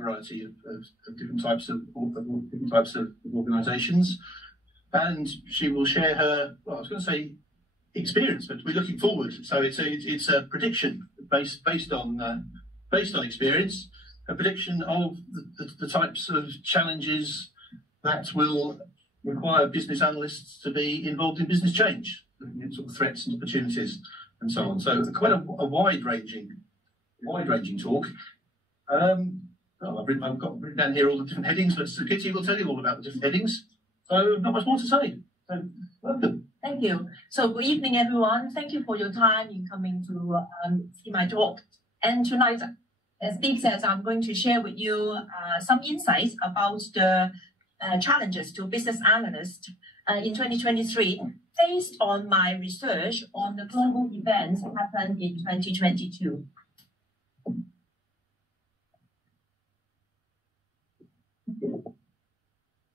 variety of different types of organisations, and she will share her, well, I was going to say experience, but we're looking forward. So it's a prediction based on experience, a prediction of the types of challenges that will require business analysts to be involved in business change, looking at sort of threats and opportunities and so on. So quite a wide-ranging talk. I've got written down here all the different headings, but Kitty will tell you all about the different headings. So not much more to say. So welcome. Thank you. So good evening, everyone. Thank you for your time in coming to see my talk. And tonight, as Steve says, I'm going to share with you some insights about the challenges to business analysts in 2023, based on my research on the global events that happened in 2022.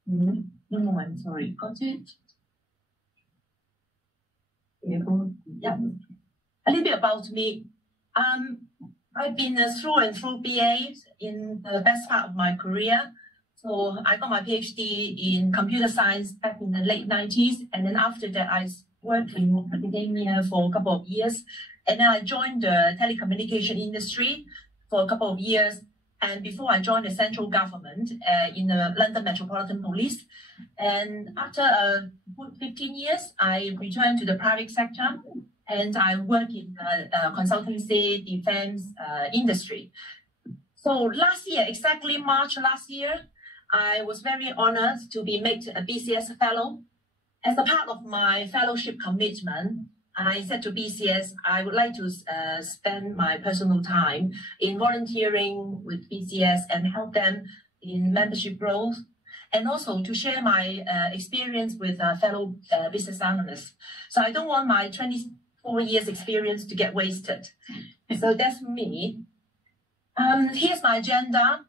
No, I'm sorry. Got it? Yeah. A little bit about me. I've been through and through BA in the best part of my career. So I got my PhD in computer science back in the late 90s. And then after that, I worked in academia for a couple of years. And then I joined the telecommunication industry for a couple of years. And before I joined the central government in the London Metropolitan Police. And after 15 years, I returned to the private sector. And I work in the consultancy defense industry. So last year, exactly March last year, I was very honored to be made a BCS fellow. As a part of my fellowship commitment, I said to BCS, I would like to spend my personal time in volunteering with BCS and help them in membership growth, and also to share my experience with fellow business analysts. So I don't want my 24 years experience to get wasted. So that's me. Here's my agenda.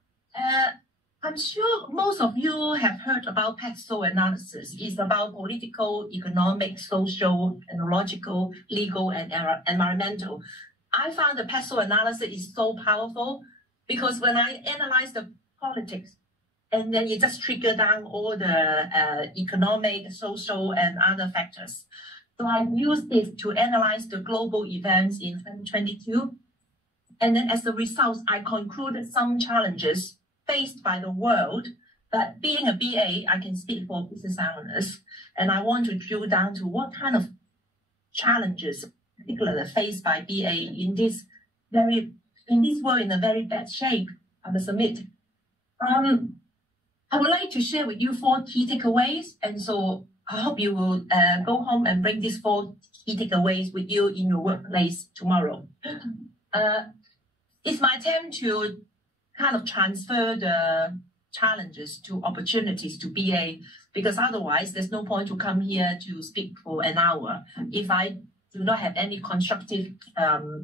I'm sure most of you have heard about PEXO analysis. It's about political, economic, social, ecological, legal, and environmental. I found the PEXO analysis is so powerful because when I analyze the politics, and then it just triggers down all the economic, social, and other factors. So I used this to analyze the global events in 2022. And then as a result, I concluded some challenges faced by the world, but being a BA, I can speak for business analysts, and I want to drill down to what kind of challenges, particularly faced by BA in this world in a very bad shape, I must admit. I would like to share with you 4 key takeaways, and so I hope you will go home and bring these 4 key takeaways with you in your workplace tomorrow. It's my attempt to kind of transfer the challenges to opportunities to BA, because otherwise there's no point to come here to speak for an hour if I do not have any constructive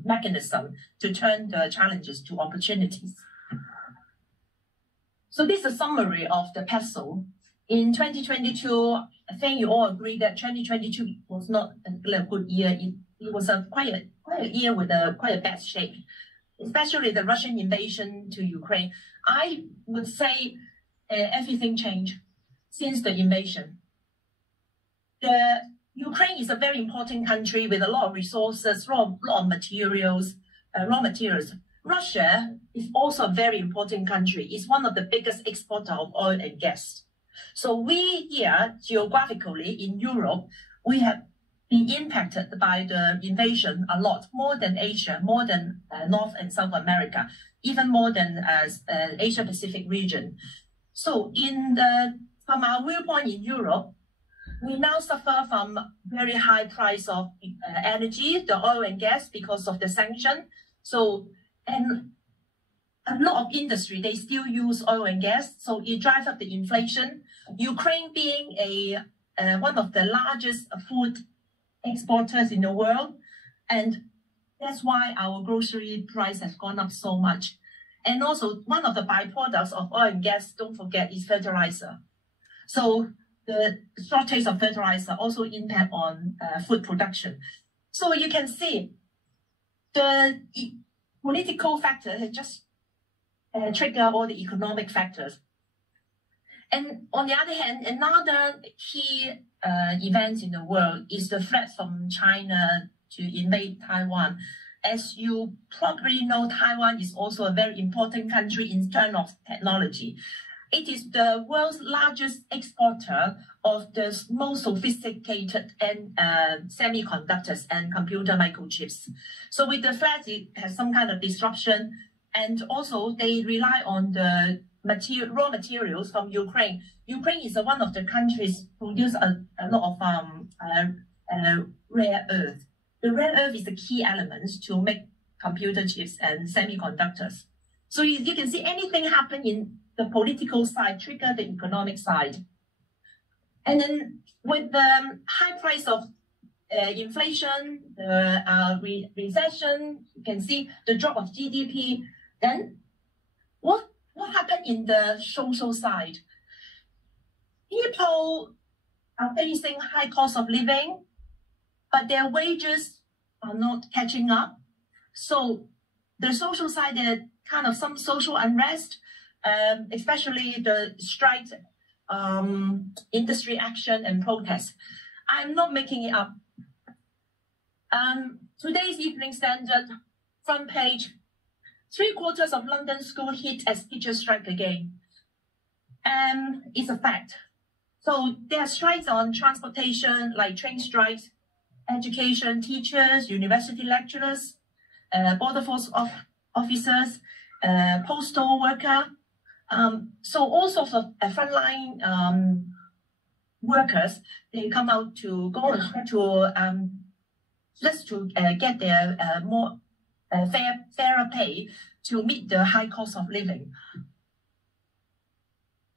mechanism to turn the challenges to opportunities. So this is a summary of the PEXO. In 2022, I think you all agree that 2022 was not a good year. It was quite a year with quite a bad shape, especially the Russian invasion to Ukraine. I would say everything changed since the invasion. Ukraine is a very important country with a lot of resources, lot of materials, raw materials. Russia is also a very important country. It's one of the biggest exporters of oil and gas. So we here, geographically in Europe, we have been impacted by the invasion a lot, more than Asia, more than North and South America, even more than Asia Pacific region. So from our viewpoint in Europe, we now suffer from very high price of energy, the oil and gas, because of the sanction. So, and a lot of industry, they still use oil and gas, so it drives up the inflation. Ukraine being one of the largest food exporters in the world, and that's why our grocery price has gone up so much. And also, one of the byproducts of oil and gas, don't forget, is fertilizer. So the shortage of fertilizer also impact on food production. So you can see the political factor has just trigger all the economic factors. And on the other hand, another key event in the world is the threat from China to invade Taiwan. As you probably know, Taiwan is also a very important country in terms of technology. It is the world's largest exporter of the most sophisticated and semiconductors and computer microchips. So with the threat, it has some kind of disruption, and also they rely on the raw materials from Ukraine. Ukraine is one of the countries produce a lot of rare earth. The rare earth is the key element to make computer chips and semiconductors. So you can see anything happen in the political side trigger the economic side. And then with the high price of inflation, the recession, you can see the drop of GDP. Then what happened in the social side? People are facing high cost of living, but their wages are not catching up. So the social side, there are kind of some social unrest, especially the strike, industry action and protest. I'm not making it up. Today's Evening Standard front page, 3/4 of London school hit as teachers strike again. It's a fact. So there are strikes on transportation, like train strikes, education, teachers, university lecturers, border force officers, postal worker. So all sorts of frontline workers, they come out to go on strike to just to get their more fairer pay to meet the high cost of living.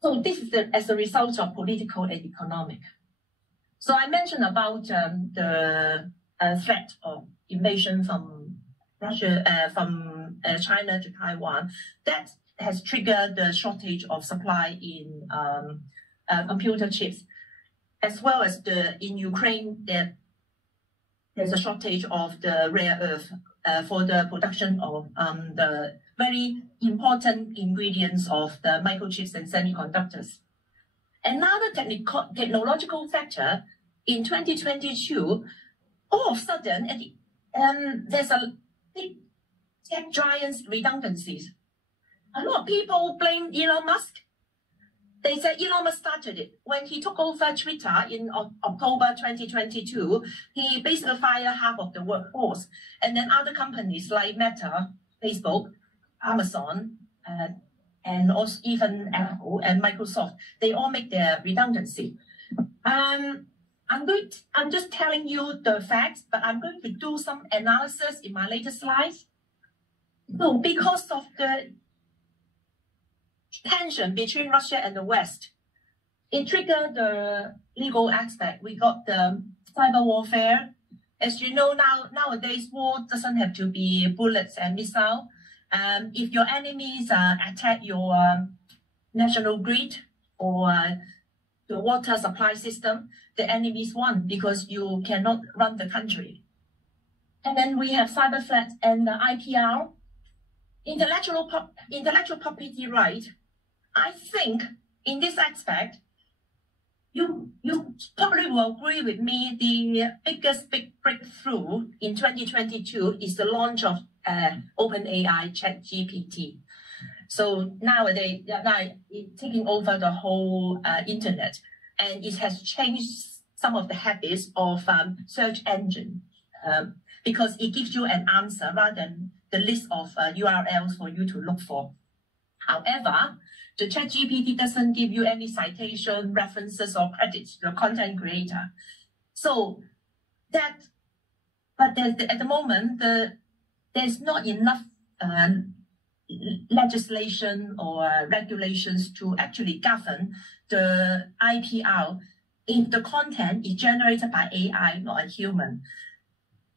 So this is as a result of political and economic. So I mentioned about the threat of invasion from Russia, from China to Taiwan. That has triggered the shortage of supply in computer chips, as well as in Ukraine, there's a shortage of the rare earth for the production of the very important ingredients of the microchips and semiconductors. Another technological factor in 2022, all of a sudden, there's a big tech giant's redundancies. A lot of people blame Elon Musk. They said Elon Musk started it. When he took over Twitter in October 2022, he basically fired half of the workforce. And then other companies like Meta, Facebook, Amazon, and also even Apple and Microsoft, they all make their redundancy. I'm just telling you the facts, but I'm going to do some analysis in my later slides. So because of the tension between Russia and the West, it triggered the legal aspect. We got the cyber warfare. As you know, nowadays war doesn't have to be bullets and missiles. If your enemies attack your national grid or the water supply system, the enemies won because you cannot run the country. And then we have cyber threat and the IPR, intellectual property right. I think in this aspect, you probably will agree with me, the biggest breakthrough in 2022 is the launch of OpenAI ChatGPT. So nowadays, it's taking over the whole internet, and it has changed some of the habits of search engine because it gives you an answer rather than the list of URLs for you to look for. However, the ChatGPT doesn't give you any citation, references, or credit to the content creator. So at the moment, there's not enough legislation or regulations to actually govern the IPR if the content is generated by AI, not a human.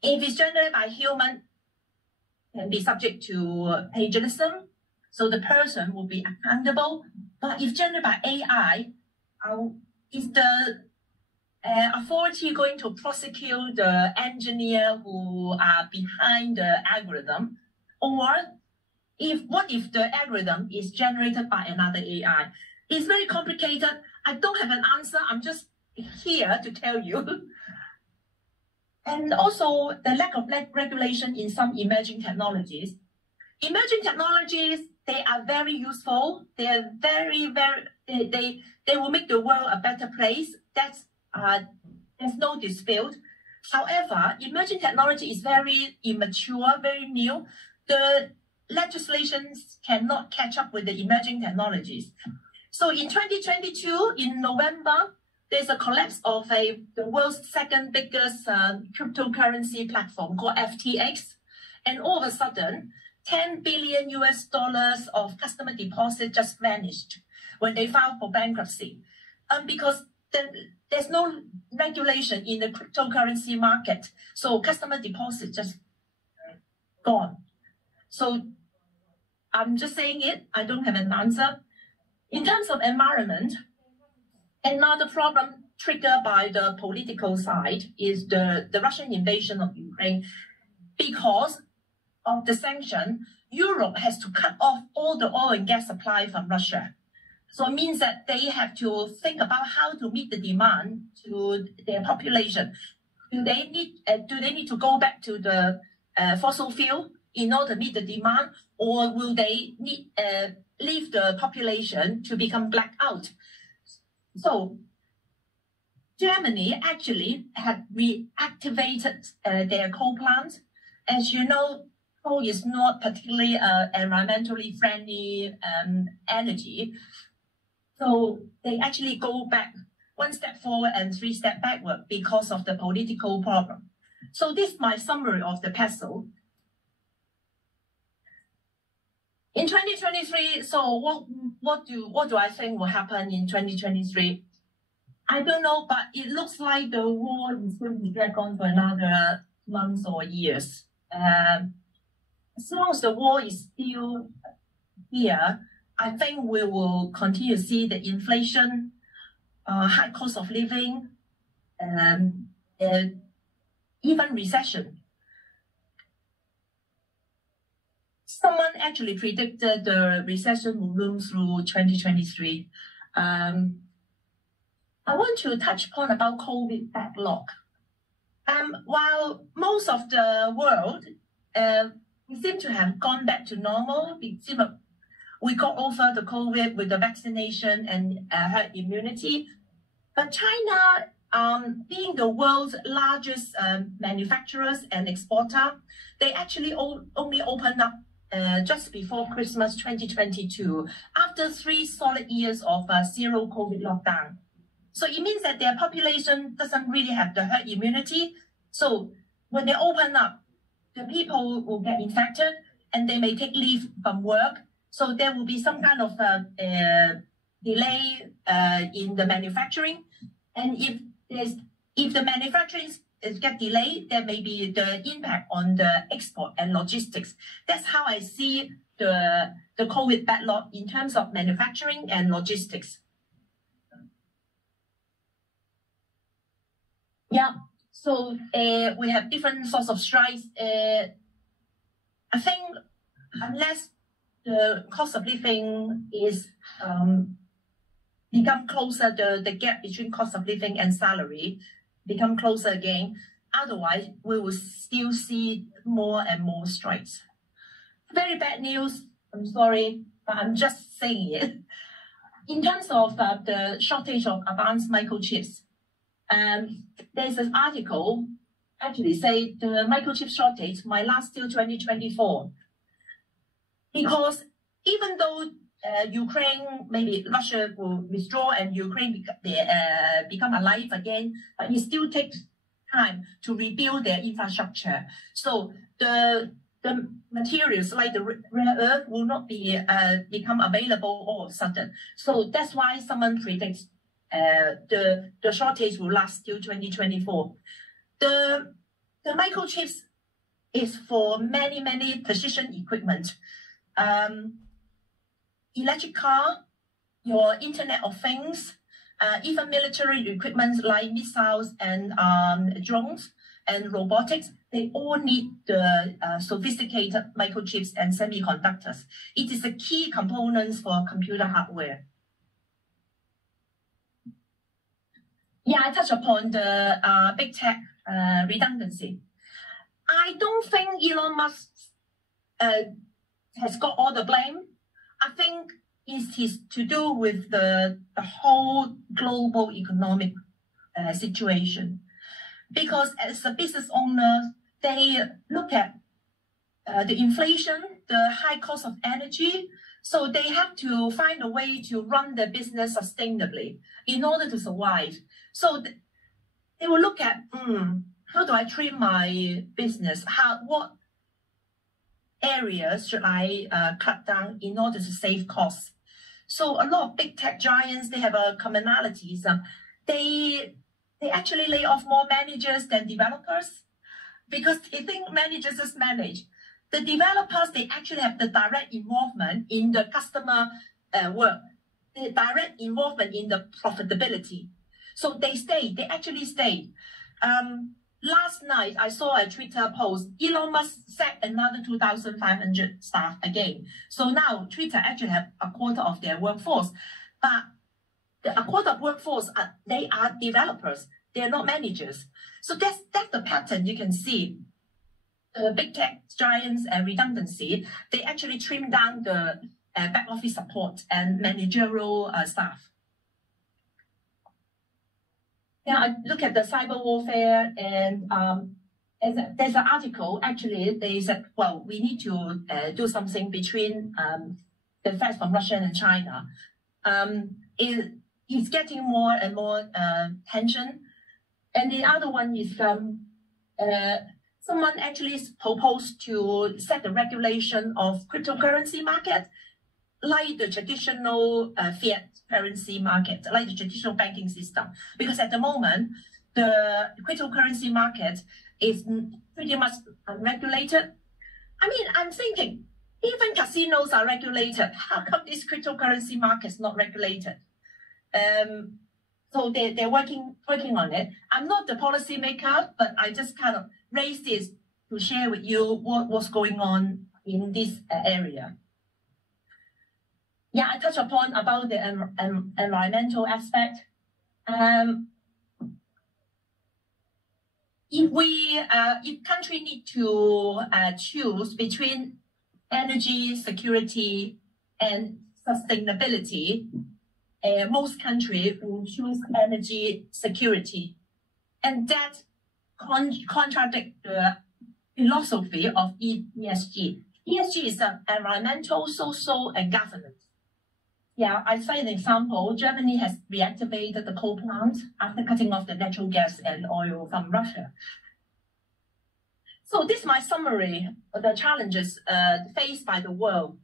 If it's generated by human, it can be subject to plagiarism, so the person will be accountable. But if generated by AI, is the authority going to prosecute the engineer who are behind the algorithm? Or what if the algorithm is generated by another AI? It's very complicated. I don't have an answer. I'm just here to tell you. And also the lack of regulation in some emerging technologies. Emerging technologies, they are very useful. They are they will make the world a better place. There's no dispute. However, emerging technology is very immature, very new. The legislations cannot catch up with the emerging technologies. So in 2022, in November, there's a collapse of the world's second biggest cryptocurrency platform called FTX. And all of a sudden, $10 billion of customer deposit just vanished when they filed for bankruptcy. Because there's no regulation in the cryptocurrency market. So customer deposit just gone. So I'm just saying it. I don't have an answer. In terms of environment, another problem triggered by the political side is the Russian invasion of Ukraine. Because of the sanction, Europe has to cut off all the oil and gas supply from Russia. So it means that they have to think about how to meet the demand to their population. Do they need to go back to the fossil fuel in order to meet the demand, or will they leave the population to become blacked out? So Germany actually had reactivated their coal plants. As you know, coal is not particularly environmentally friendly energy. So they actually go back 1 step forward and 3 steps backward because of the political problem. So this is my summary of the puzzle. In 2023, so what do I think will happen in 2023? I don't know, but it looks like the war is going to drag on for another months or years. As long as the war is still here, I think we will continue to see the inflation, high cost of living, even recession. Someone actually predicted the recession will loom through 2023. I want to touch upon about COVID backlog. While most of the world we seem to have gone back to normal, we got over the COVID with the vaccination and herd immunity. But China, being the world's largest manufacturers and exporter, they actually only opened up just before Christmas 2022, after 3 solid years of zero COVID lockdown. So it means that their population doesn't really have the herd immunity. So when they open up, the people will get infected and they may take leave from work. So there will be some kind of delay in the manufacturing. And if the manufacturing get delayed, there may be the impact on the export and logistics. That's how I see the COVID backlog in terms of manufacturing and logistics. Yeah, so we have different sorts of strikes. I think unless the cost of living is become closer, the gap between cost of living and salary become closer again. Otherwise, we will still see more and more strikes. Very bad news. I'm sorry, but I'm just saying it. In terms of the shortage of advanced microchips, there's an article actually say the microchip shortage might last till 2024. Because even though Ukraine, maybe Russia will withdraw and Ukraine become alive again, but it still takes time to rebuild their infrastructure. So the materials like the rare earth will not be become available all of a sudden. So that's why someone predicts the shortage will last till 2024. The microchips is for many precision equipment. Electric car, your Internet of Things, even military equipment like missiles and drones and robotics, they all need the sophisticated microchips and semiconductors. It is a key component for computer hardware. Yeah, I touched upon the big tech redundancy. I don't think Elon Musk has got all the blame. I think it is to do with the whole global economic situation. Because as a business owner, they look at the inflation, the high cost of energy, so they have to find a way to run their business sustainably in order to survive. So they will look at, how do I trim my business? What areas should I cut down in order to save costs? So a lot of big tech giants, they have a commonality. They actually lay off more managers than developers because they think managers just manage. The developers, they actually have the direct involvement in the customer work, the direct involvement in the profitability. So they actually stay. Last night, I saw a Twitter post. Elon Musk sacked another 2,500 staff again. So now Twitter actually have a quarter of their workforce. But a quarter of workforce, they are developers. They are not managers. So that's the pattern you can see. The big tech giants and redundancy, they actually trim down the back office support and managerial staff. Yeah, I look at the cyber warfare, and there's an article, actually, they said, well, we need to do something between the threats from Russia and China. It's getting more and more tension. And the other one is someone actually proposed to set the regulation of cryptocurrency market, like the traditional fiat currency market, like the traditional banking system. Because at the moment, the cryptocurrency market is pretty much unregulated. I mean, I'm thinking, even casinos are regulated. How come this cryptocurrency market is not regulated? So they're working on it. I'm not the policymaker, but I just kind of raised this to share with you what's going on in this area. Yeah, I touched upon about the environmental aspect. If country need to choose between energy security and sustainability, most countries will choose energy security, and that contradicts the philosophy of ESG. ESG is environmental, social, and governance. Yeah, I cite an example. Germany has reactivated the coal plant after cutting off the natural gas and oil from Russia. So this is my summary of the challenges faced by the world.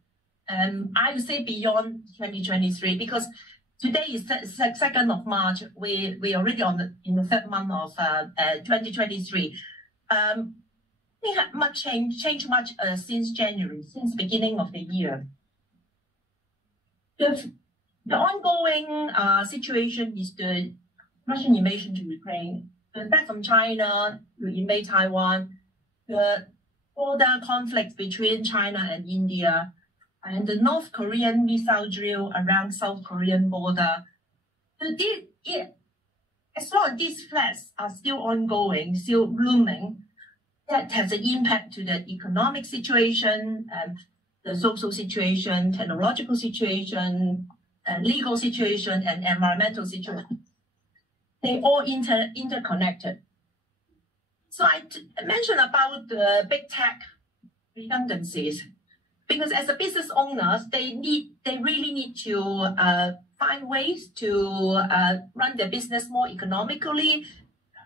I would say beyond 2023, because today is 2nd of March. We're already in the 3rd month of 2023. We had much changed much since January, since beginning of the year. The ongoing situation is the Russian invasion to Ukraine, the threat from China to invade Taiwan, the border conflict between China and India, and the North Korean missile drill around South Korean border. As long as these threats are still ongoing, still looming, that has an impact to the economic situation, the social situation, technological situation, legal situation, and environmental situation. They all interconnected. So I mentioned about the big tech redundancies, because as a business owners, they really need to find ways to run their business more economically.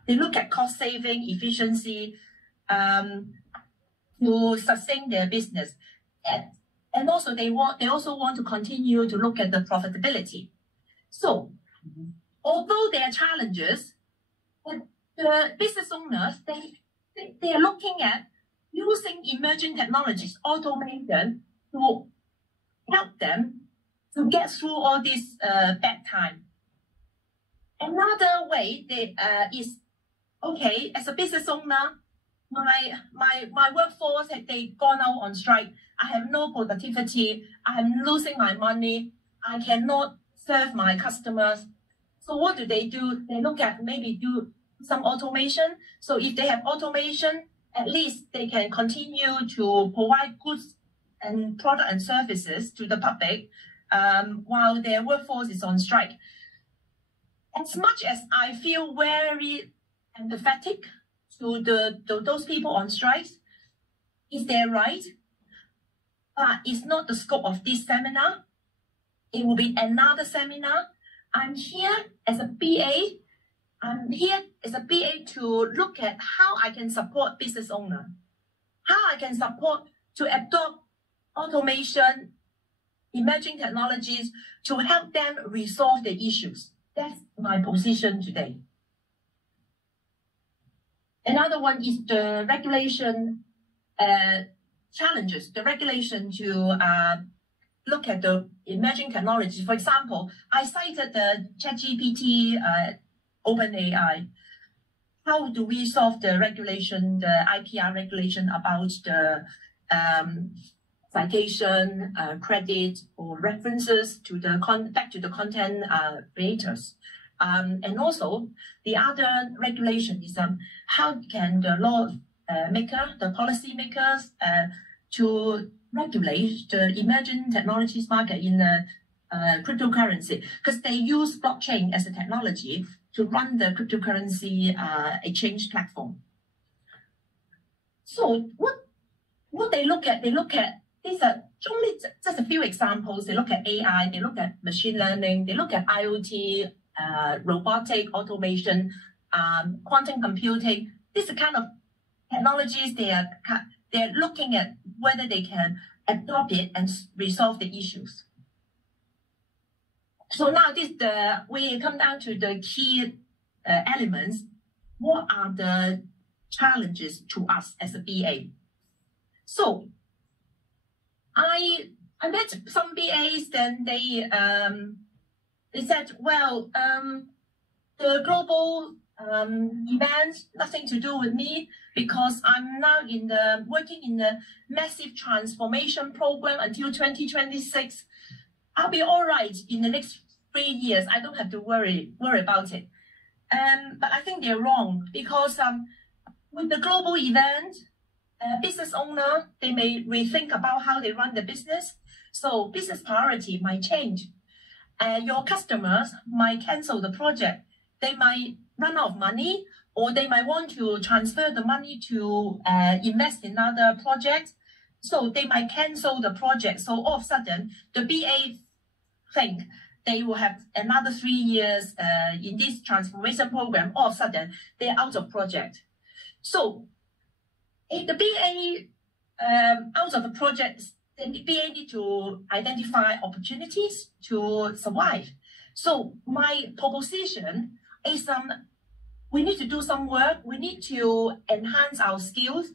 They look at cost saving, efficiency, to sustain their business. And also they also want to continue to look at the profitability. So although there are challenges, the business owners, they are looking at using emerging technologies, automation, to help them to get through all this bad time. Another way is, okay, as a business owner, my workforce, they gone out on strike. I have no productivity. I am losing my money. I cannot serve my customers. So what do? They look at maybe do some automation. So if they have automation, at least they can continue to provide goods and product and services to the public while their workforce is on strike. As much as I feel very empathetic to those people on strikes, is their right, but it's not the scope of this seminar. It will be another seminar. I'm here as a BA. I'm here as a BA to look at how I can support business owner, how I can support to adopt automation, emerging technologies to help them resolve the issues. That's my position today. Another one is the regulation challenges, the regulation to look at the emerging technologies. For example, I cited the ChatGPT, OpenAI. How do we solve the regulation, the IPR regulation about the citation, credit, or references to the back to the content creators? And also, the other regulation is how can the law maker, the policy makers, to regulate the emerging technologies market in the cryptocurrency, because they use blockchain as a technology to run the cryptocurrency exchange platform. So what they look at these are only just a few examples. They look at AI, they look at machine learning, they look at IoT, robotic automation, quantum computing. These are kind of technologies they're looking at whether they can adopt it and resolve the issues. So now we come down to the key elements. What are the challenges to us as a BA? So I met some BAs, then they said, well, the global events, nothing to do with me, because I'm now working in the massive transformation program until 2026. I'll be all right in the next 3 years. I don't have to worry about it. But I think they're wrong, because with the global event, business owner, they may rethink about how they run the business. So business priority might change. Your customers might cancel the project. They might run out of money, or they might want to transfer the money to invest in other projects. So they might cancel the project. So all of a sudden, the BA think they will have another 3 years in this transformation program. All of a sudden, they're out of project. So if the BA out of the project, then the BA need to identify opportunities to survive. So my proposition is we need to do some work. We need to enhance our skills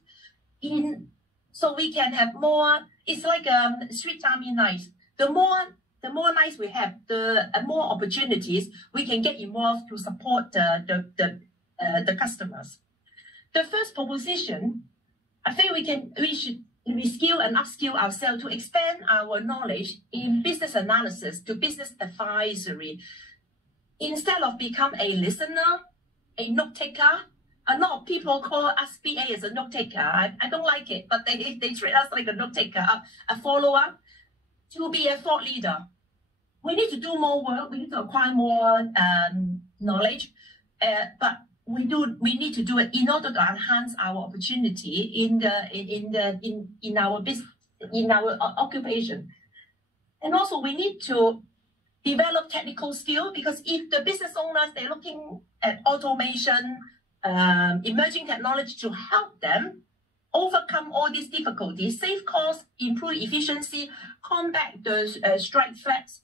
so we can have more. It's like street army nights. The more nights we have, the more opportunities we can get involved to support the customers. The first proposition, I think we should reskill and upskill ourselves to expand our knowledge in business analysis to business advisory. Instead of become a listener, a note taker. A lot of people call us BA as a note taker. I don't like it, but they treat us like a note taker, a follower. To be a thought leader, we need to do more work. We need to acquire more knowledge, but we need to do it in order to enhance our opportunity in our business, in our occupation. And also we need to develop technical skill, because if the business owners, they're looking at automation, emerging technology to help them overcome all these difficulties, save costs, improve efficiency, combat the strike threats.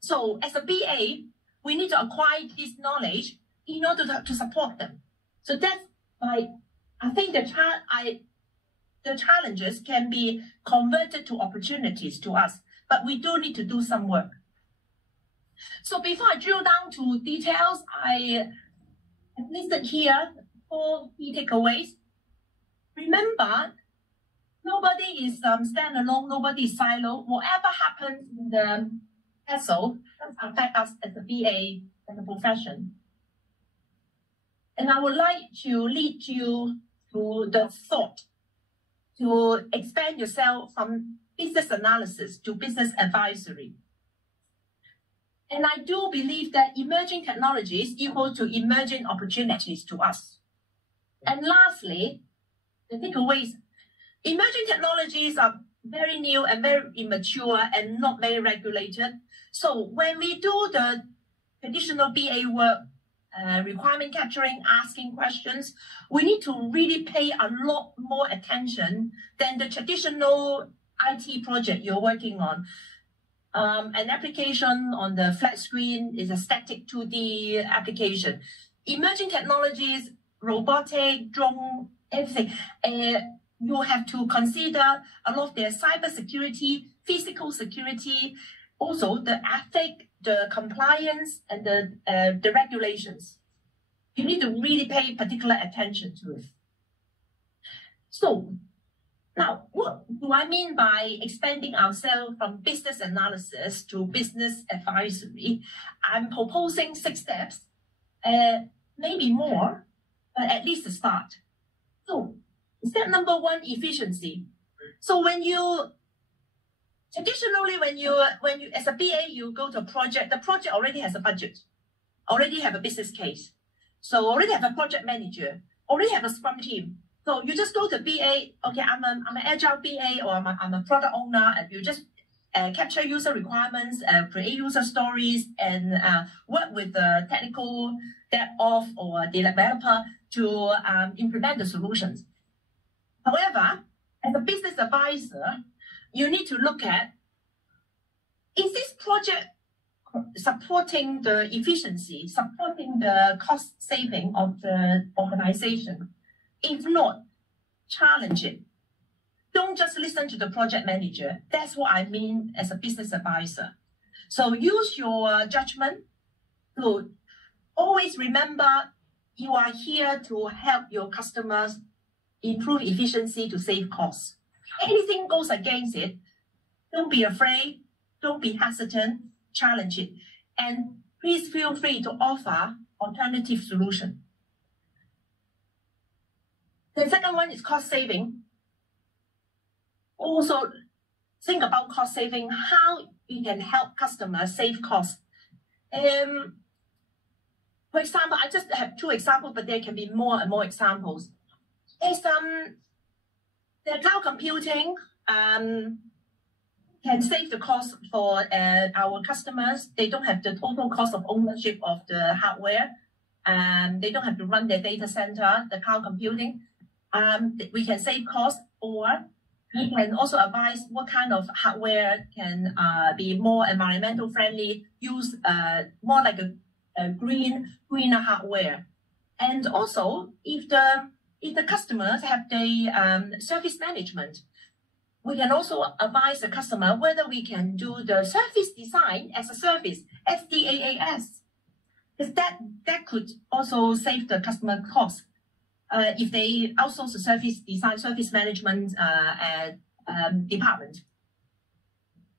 So as a BA, we need to acquire this knowledge in order to support them. So that's why I think the challenges can be converted to opportunities to us, but we do need to do some work. So before I drill down to details, I have listed here 4 key takeaways. remember, nobody is standalone, nobody is siloed. Whatever happens in the vessel does affect us as a BA and a profession. And I would like to lead you to the thought to expand yourself from business analysis to business advisory. And I do believe that emerging technologies equal to emerging opportunities to us. And lastly, the takeaways, emerging technologies are very new and very immature and not very regulated. So when we do the traditional BA work, requirement capturing, asking questions, we need to really pay a lot more attention than the traditional IT project you're working on. An application on the flat screen is a static 2D application. Emerging technologies, robotic, drone, everything, you have to consider a lot of their cyber security, physical security, also the ethic, the compliance, and the regulations. You need to really pay particular attention to it. So, now, what do I mean by expanding ourselves from business analysis to business advisory? I'm proposing 6 steps, maybe more, but at least a start. So, step number 1, efficiency. So traditionally, when you as a BA, you go to a project, the project already has a budget, already have a business case. So already have a project manager, already have a scrum team. So you just go to BA, okay, I'm an agile BA or I'm a product owner, and you just capture user requirements, create user stories, and work with the technical DevOps or developer to implement the solutions. However, as a business advisor, you need to look at, is this project supporting the efficiency, supporting the cost saving of the organization? If not, challenge it. Don't just listen to the project manager. That's what I mean as a business advisor. So use your judgment to always remember you are here to help your customers improve efficiency to save costs. Anything goes against it, don't be afraid, don't be hesitant, challenge it. And please feel free to offer alternative solution. The second one is cost saving. Also, think about cost saving, how we can help customers save costs. For example, I just have 2 examples, but there can be more and more examples. There's the cloud computing can save the cost for our customers. They don't have the total cost of ownership of the hardware. They don't have to run their data center, the cloud computing. We can save costs, or we can also advise what kind of hardware can be more environmental friendly, use more like a greener hardware. And also, if the customers have the service management, we can also advise the customer whether we can do the service design as a service, SDAAS, because that could also save the customer cost if they outsource the service design, service management department.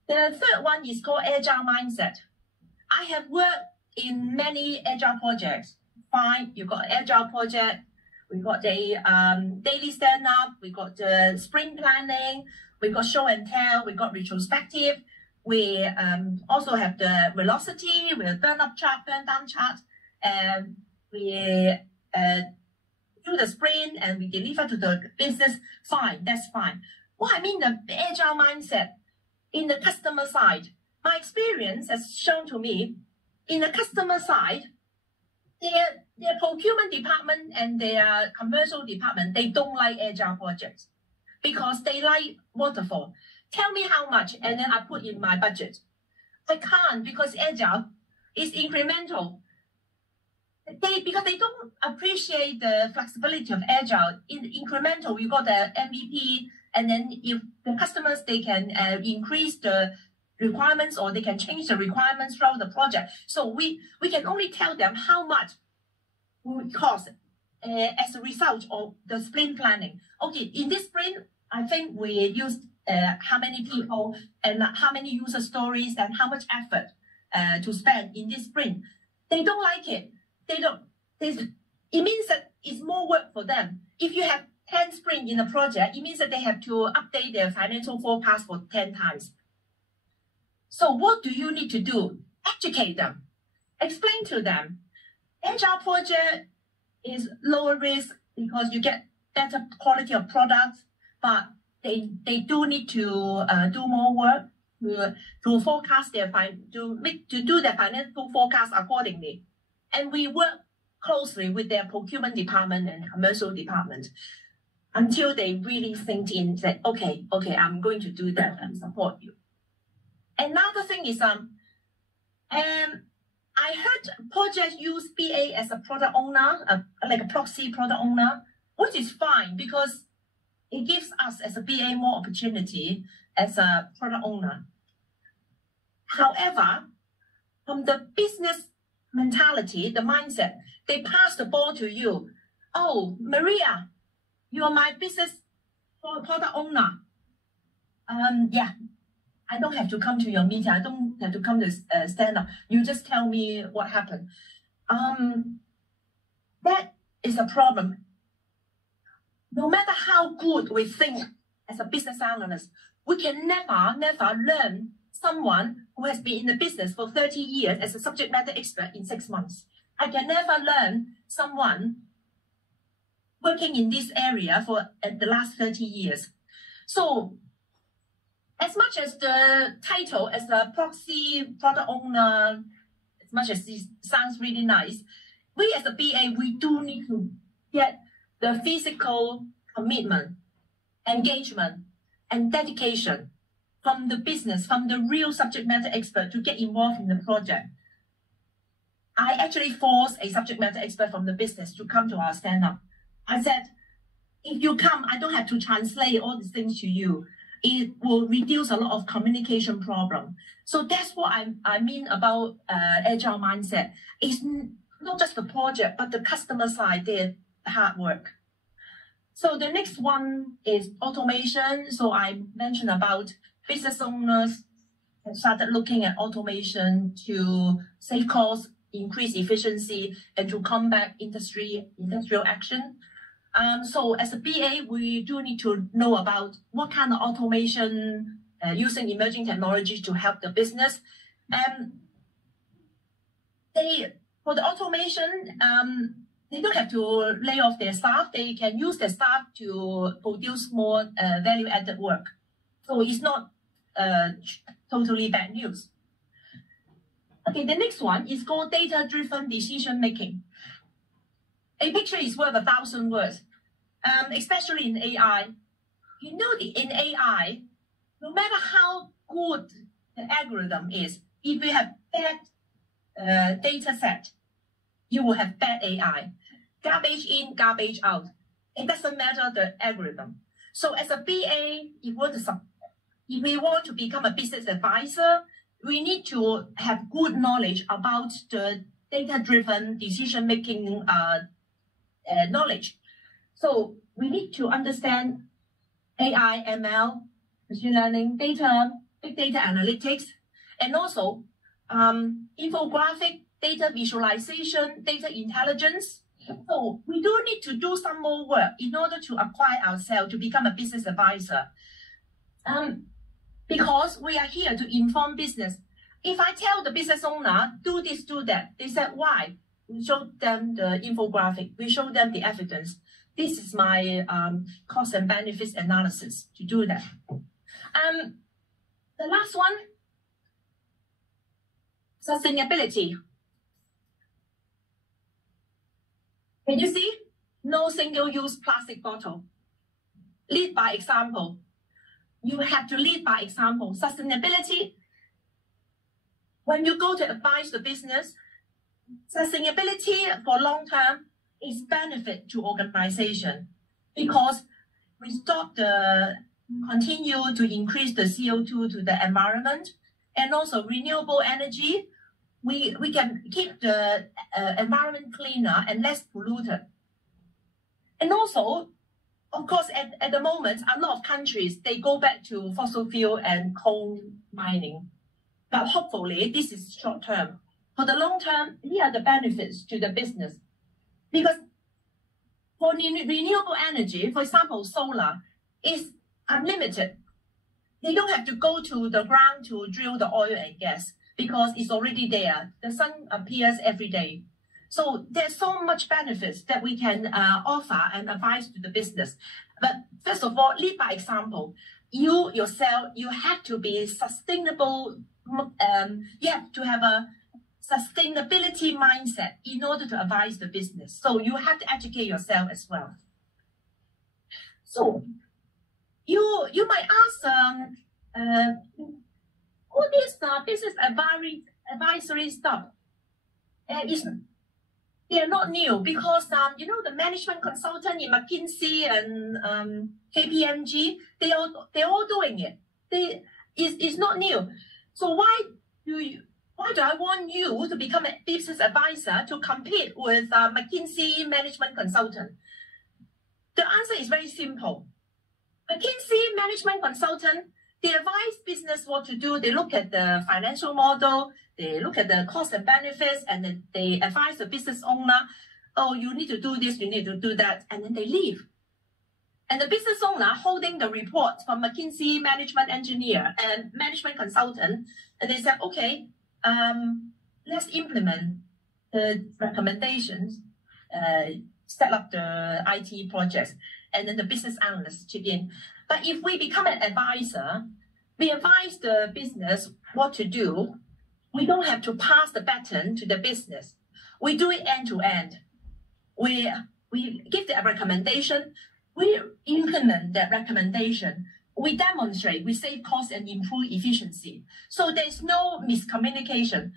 The third one is called agile mindset. I have worked in many agile projects. Fine, you got agile project, we got the daily stand-up, we got the sprint planning, we got show and tell, we got retrospective. We also have the velocity, we have burn up chart, burn down chart, and we do the sprint and we deliver to the business. Fine, that's fine. What I mean, the agile mindset in the customer side, my experience has shown to me, in the customer side, their procurement department and their commercial department, they don't like agile projects because they like waterfall. Tell me how much, and then I put in my budget. I can't, because agile is incremental. Because they don't appreciate the flexibility of agile. In incremental, you got the MVP, and then if the customers, they can increase the requirements or they can change the requirements throughout the project. So we can only tell them how much will it cost. as a result of the sprint planning. Okay, in this sprint, I think we used how many people and how many user stories and how much effort to spend in this sprint. They don't like it. It means that it's more work for them. If you have 10 sprints in a project, it means that they have to update their financial forecast for 10 times. So what do you need to do? Educate them. Explain to them. Agile project is lower risk because you get better quality of products, but they do need to do more work to forecast their do their financial forecast accordingly. And we work closely with their procurement department and commercial department until they really think in that, okay, I'm going to do that and support you. Another thing is I heard projects use BA as a product owner, like a proxy product owner, which is fine because it gives us as a BA more opportunity as a product owner. However, from the business mentality, the mindset, they pass the ball to you. Oh, Maria, you're my business product owner. Yeah. I don't have to come to your meeting. I don't have to come to stand up. You just tell me what happened. That is a problem. No matter how good we think as a business analyst, we can never learn someone who has been in the business for 30 years as a subject matter expert in 6 months. I can never learn someone working in this area for the last 30 years. So, as much as the title as a proxy product owner, as much as it sounds really nice, we as a BA, we do need to get the physical commitment, engagement, and dedication from the business, from the real subject matter expert to get involved in the project. I actually forced a subject matter expert from the business to come to our stand-up. I said, if you come, I don't have to translate all these things to you. It will reduce a lot of communication problem. So that's what I mean about agile mindset. It's not just the project, but the customer side, their hard work. So the next one is automation. So I mentioned about business owners have started looking at automation to save costs, increase efficiency, and to combat industrial action. So as a BA, we do need to know about what kind of automation using emerging technologies to help the business. For the automation, they don't have to lay off their staff. They can use their staff to produce more value-added work. So it's not totally bad news. Okay, the next one is called data-driven decision-making. A picture is worth 1,000 words, especially in AI. You know, in AI, no matter how good the algorithm is, if you have bad data set, you will have bad AI. Garbage in, garbage out. It doesn't matter the algorithm. So as a BA, if we want to become a business advisor, we need to have good knowledge about the data-driven decision-making knowledge. So we need to understand AI, ML, machine learning, data, big data analytics, and also infographic, data visualization, data intelligence. So we do need to do some more work in order to acquire ourselves to become a business advisor. Because we are here to inform business. If I tell the business owner, do this, do that, they said, why? We show them the infographic. We show them the evidence. This is my cost and benefits analysis to do that. The last one, sustainability. Can you see? No single-use plastic bottle. Lead by example. You have to lead by example. Sustainability, when you go to advise the business, sustainability for long term is benefit to organization because we stop continue to increase the CO2 to the environment, and also renewable energy. We can keep the environment cleaner and less polluted. And also, of course, at the moment, a lot of countries, they go back to fossil fuel and coal mining. But hopefully, this is short term. For the long term, here are the benefits to the business. Because for renewable energy, for example, solar, is unlimited. They don't have to go to the ground to drill the oil and gas because it's already there. The sun appears every day. So there's so much benefits that we can offer and advise to the business. But first of all, lead by example. You yourself, you have to be sustainable. You have to have a sustainability mindset in order to advise the business. So you have to educate yourself as well. So you might ask, all this business advisory stuff, they are not new because the management consultant in McKinsey and KPMG, they're all doing it. It's not new. So why do I want you to become a business advisor to compete with McKinsey management consultant? The answer is very simple. McKinsey management consultant, they advise business what to do. They look at the financial model, they look at the cost and benefits, and then they advise the business owner, oh, you need to do this, you need to do that, and then they leave. And the business owner holding the report from McKinsey management engineer and management consultant, and they said, okay, let's implement the recommendations, set up the IT projects, and then the business analysts chip in. But if we become an advisor, we advise the business what to do. We don't have to pass the baton to the business. We do it end to end. We give the recommendation. We implement that recommendation. We demonstrate, we save costs and improve efficiency. So there's no miscommunication.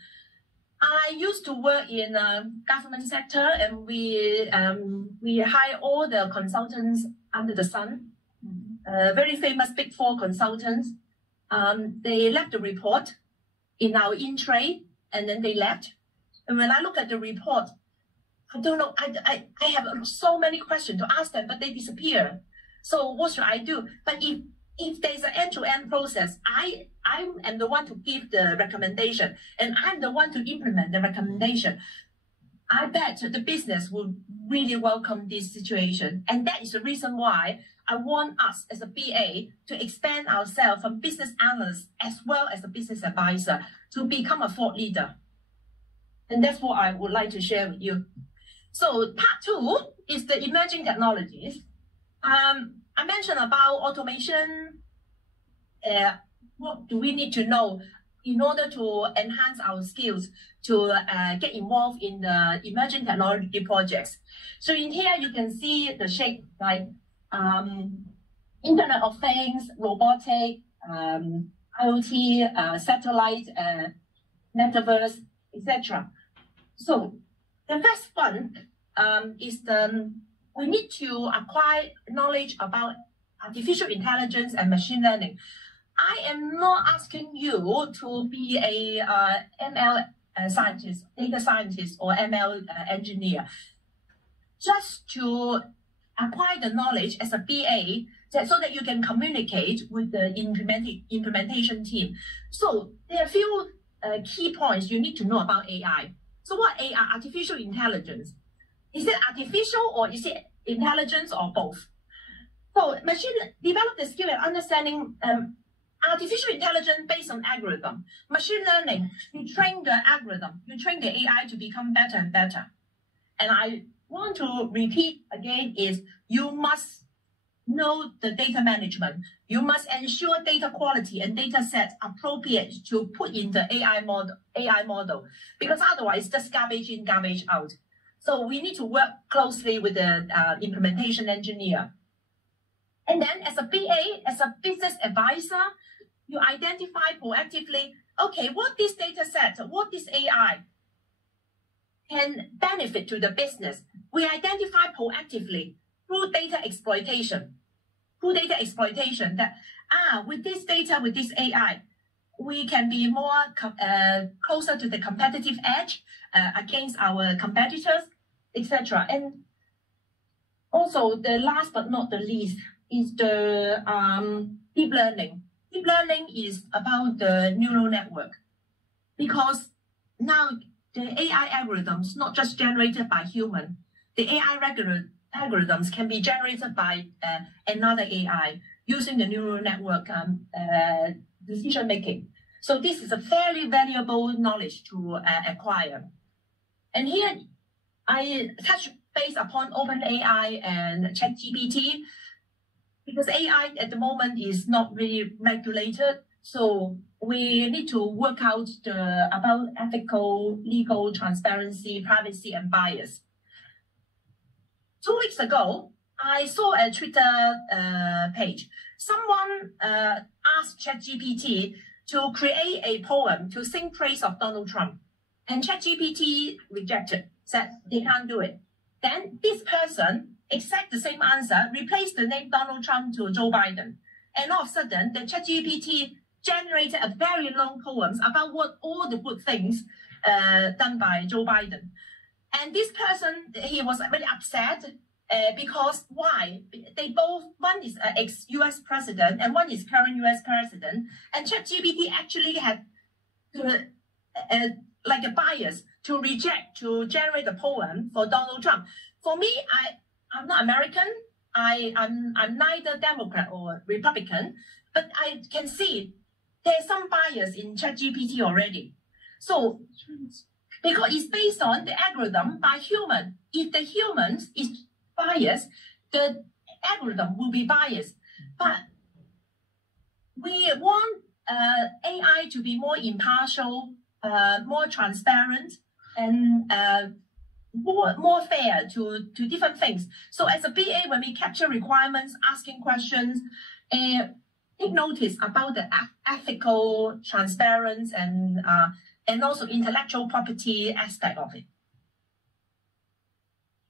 I used to work in a government sector, and we hire all the consultants under the sun. Very famous Big Four consultants. They left the report in our in-tray, and then they left. And when I look at the report, I don't know, I have so many questions to ask them, but they disappear. So what should I do? But if there's an end-to-end process, I am the one to give the recommendation, and I'm the one to implement the recommendation. I bet the business will really welcome this situation. And that is the reason why I want us as a BA to expand ourselves from business analyst as well as a business advisor to become a thought leader. And that's what I would like to share with you. So part 2 is the emerging technologies. I mentioned about automation. What do we need to know in order to enhance our skills to get involved in the emerging technology projects? So in here, you can see the shape like Internet of Things, robotic, IoT, satellite, metaverse, etc. So the first one is we need to acquire knowledge about artificial intelligence and machine learning. I am not asking you to be a ML scientist, data scientist, or ML engineer. Just to acquire the knowledge as a BA so that you can communicate with the implementation team. So there are a few key points you need to know about AI. So what AI? Artificial intelligence. Is it artificial or is it intelligence or both? So machine develop the skill and understanding artificial intelligence based on algorithm. Machine learning, you train the algorithm, you train the AI to become better and better. And I want to repeat again is you must know the data management. You must ensure data quality and data sets appropriate to put in the AI model, because otherwise it's just garbage in, garbage out. So we need to work closely with the implementation engineer. And then as a BA, as a business advisor, you identify proactively, okay, what this data set, what this AI can benefit to the business. We identify proactively through data exploitation. That, with this data, with this AI, we can be more closer to the competitive edge against our competitors, etc. And Also, the last but not the least is the deep learning. Deep learning is about the neural network, because now the AI algorithms not just generated by human, the AI algorithms can be generated by another AI using the neural network decision making. So this is a very valuable knowledge to acquire. And here I touch base upon OpenAI and ChatGPT, because AI at the moment is not really regulated. So we need to work out about ethical, legal, transparency, privacy, and bias. 2 weeks ago, I saw a Twitter page. Someone asked ChatGPT to create a poem to sing praise of Donald Trump. And ChatGPT rejected, said they can't do it. Then this person, exact the same answer, replaced the name Donald Trump to Joe Biden. And all of a sudden, the ChatGPT generated a very long poem about what all the good things done by Joe Biden. And this person, he was very upset because why? They both, one is ex-US president and one is current US president. And ChatGPT actually had like a bias to reject, to generate a poem for Donald Trump. For me, I'm not American. I'm neither Democrat or Republican, but I can see there's some bias in ChatGPT already. So, because it's based on the algorithm by human. If the humans is biased, the algorithm will be biased. But we want AI to be more impartial, more transparent, and more fair to different things. So as a BA, when we capture requirements, asking questions, take notice about the ethical, transparent, and also intellectual property aspect of it.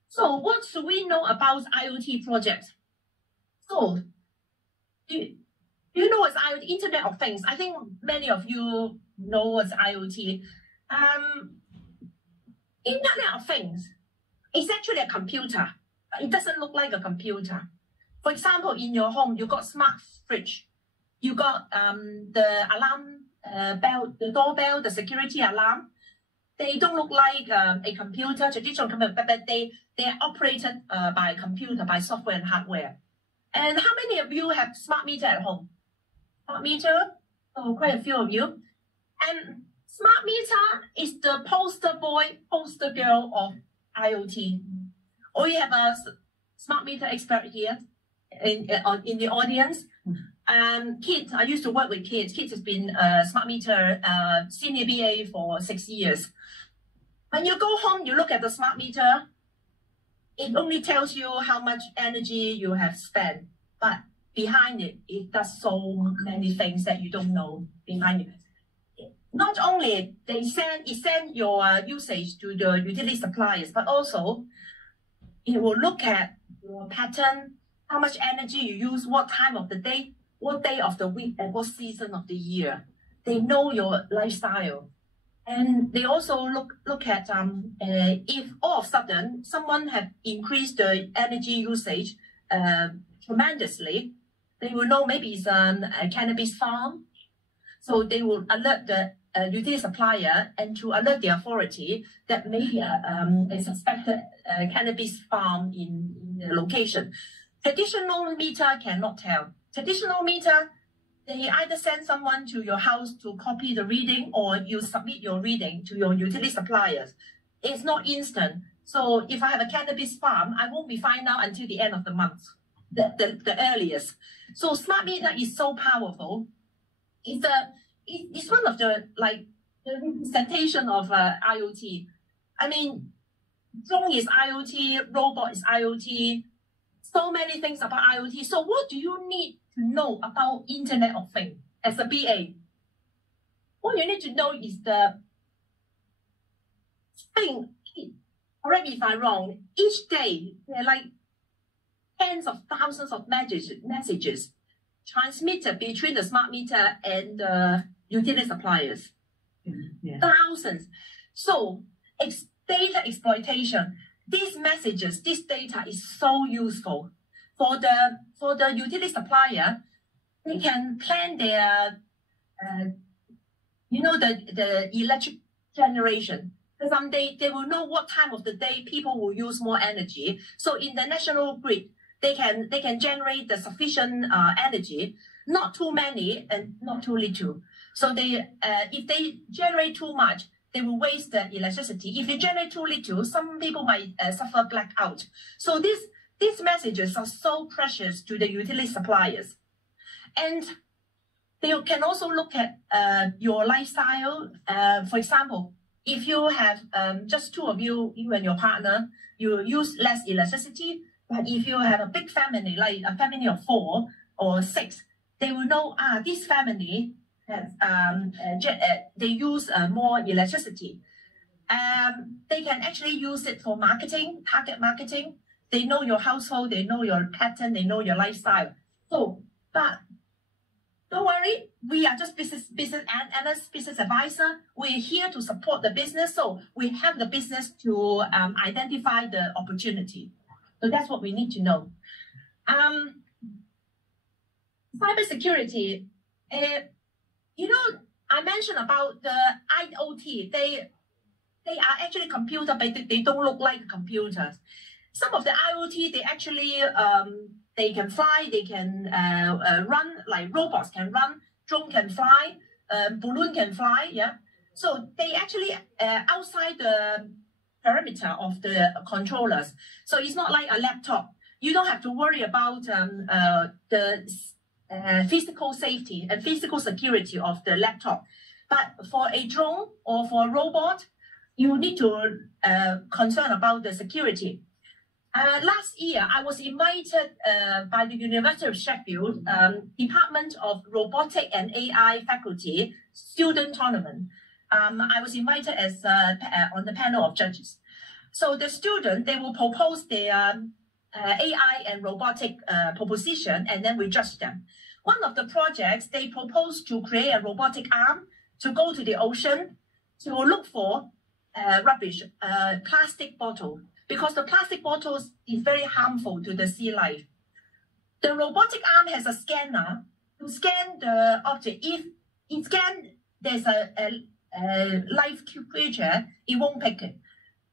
So what should we know about IoT projects? So do you know what's IoT? Internet of Things. I think many of you know what's IoT. Internet of Things is actually a computer. It doesn't look like a computer. For example, in your home, you got smart fridge. You got the alarm bell, the doorbell, the security alarm. They don't look like a computer, traditional computer, but they're operated by computer, by software and hardware. And how many of you have smart meter at home? Smart meter? Oh, quite a few of you. And smart meter is the poster boy, poster girl of IoT. Or you have a smart meter expert here in the audience. Kids, I used to work with kids. Kids has been smart meter senior BA for 6 years. When you go home, you look at the smart meter, it only tells you how much energy you have spent. But behind it, it does so many things that you don't know behind it. Not only it send your usage to the utility suppliers, but also it will look at your pattern, how much energy you use, what time of the day, what day of the week, and what season of the year. They know your lifestyle. And they also look at if all of a sudden someone have increased the energy usage tremendously, they will know maybe it's a cannabis farm. So they will alert the utility supplier and to alert the authority that maybe a suspected cannabis farm in the location. Traditional meter cannot tell. Traditional meter, they either send someone to your house to copy the reading or you submit your reading to your utility suppliers. It's not instant. So if I have a cannabis farm, I won't be find out until the end of the month, the earliest. So smart meter is so powerful. It's one of the representation of IoT. I mean, drone is IoT, robot is IoT, so many things about IoT. So what do you need to know about Internet of Things as a BA? What you need to know is the thing. Correct me if I'm wrong. Each day there are like tens of thousands of messages transmitted between the smart meter and the utility suppliers. Yeah. Thousands. So data exploitation. these messages, this data is so useful for the utility supplier. They can plan their, the electric generation. Because they will know what time of the day people will use more energy. So in the national grid, they can generate the sufficient energy, not too many and not too little. So if they generate too much, they will waste the electricity. If they generate too little, some people might suffer blackout. So these messages are so precious to the utility suppliers. And they can also look at your lifestyle. For example, if you have just two of you and your partner, you use less electricity. But if you have a big family, like a family of 4 or 6, they will know, this family has, they use more electricity. They can actually use it for marketing, target marketing. They know your household, they know your pattern, they know your lifestyle. So, but don't worry, we are just business analyst, business advisor. We're here to support the business. So we help the business to identify the opportunity. So that's what we need to know. Cybersecurity, I mentioned about the IoT. They are actually computers, but they don't look like computers. Some of the IoT, they actually they can fly, they can run, like robots can run, drone can fly, balloon can fly, yeah. So they actually outside the perimeter of the controllers. So it's not like a laptop. You don't have to worry about the physical safety and physical security of the laptop. But for a drone or for a robot, you need to concern about the security. Last year, I was invited by the University of Sheffield Department of Robotic and AI Faculty Student Tournament. I was invited as on the panel of judges. So the student, they will propose their AI and robotic proposition, and then we judge them. One of the projects, they proposed to create a robotic arm to go to the ocean to look for rubbish, plastic bottle, because the plastic bottles is very harmful to the sea life. The robotic arm has a scanner to scan the object. If it scans, there's a live creature, it won't pick it.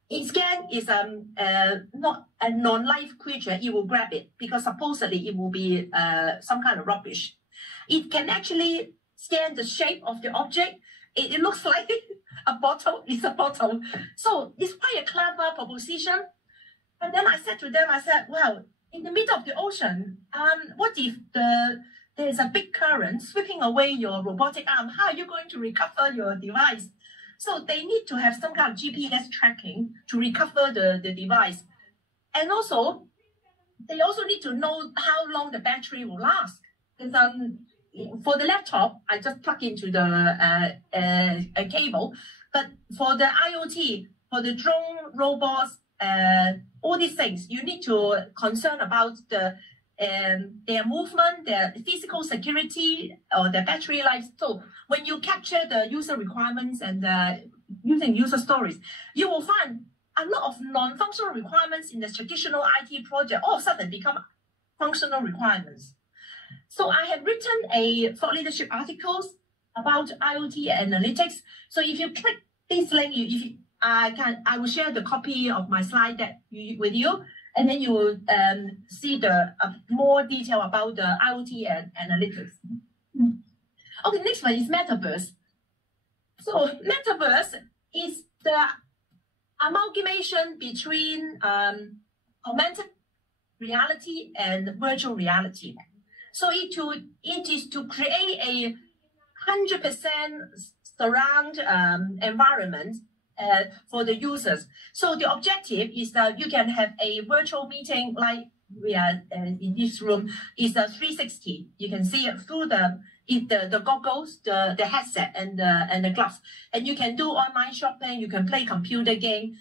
If scan is not a non-life creature, it will grab it because supposedly it will be some kind of rubbish. It can actually scan the shape of the object. It looks like a bottle. It's a bottle. So it's quite a clever proposition. And then I said to them, I said, well, in the middle of the ocean, what if there's a big current sweeping away your robotic arm? How are you going to recover your device? So they need to have some kind of GPS tracking to recover the device. And also, they also need to know how long the battery will last. Because for the laptop, I just plug into the cable. But for the IoT, for the drone, robots, all these things, you need to concern about their movement, their physical security, or their battery life. So when you capture the user requirements and using user stories, you will find a lot of non-functional requirements in the traditional IT project all of a sudden become functional requirements. So I have written a thought leadership articles about IoT analytics. So if you click this link, I will share the copy of my slide deck with you, and then you will see the more detail about the IoT and analytics. Okay, next one is metaverse. So metaverse is the amalgamation between augmented reality and virtual reality. So it is to create a 100% surround environment for the users. So the objective is that you can have a virtual meeting like we are in this room. It's a 360. You can see it through the goggles, the headset, and the gloves. And you can do online shopping. You can play computer game.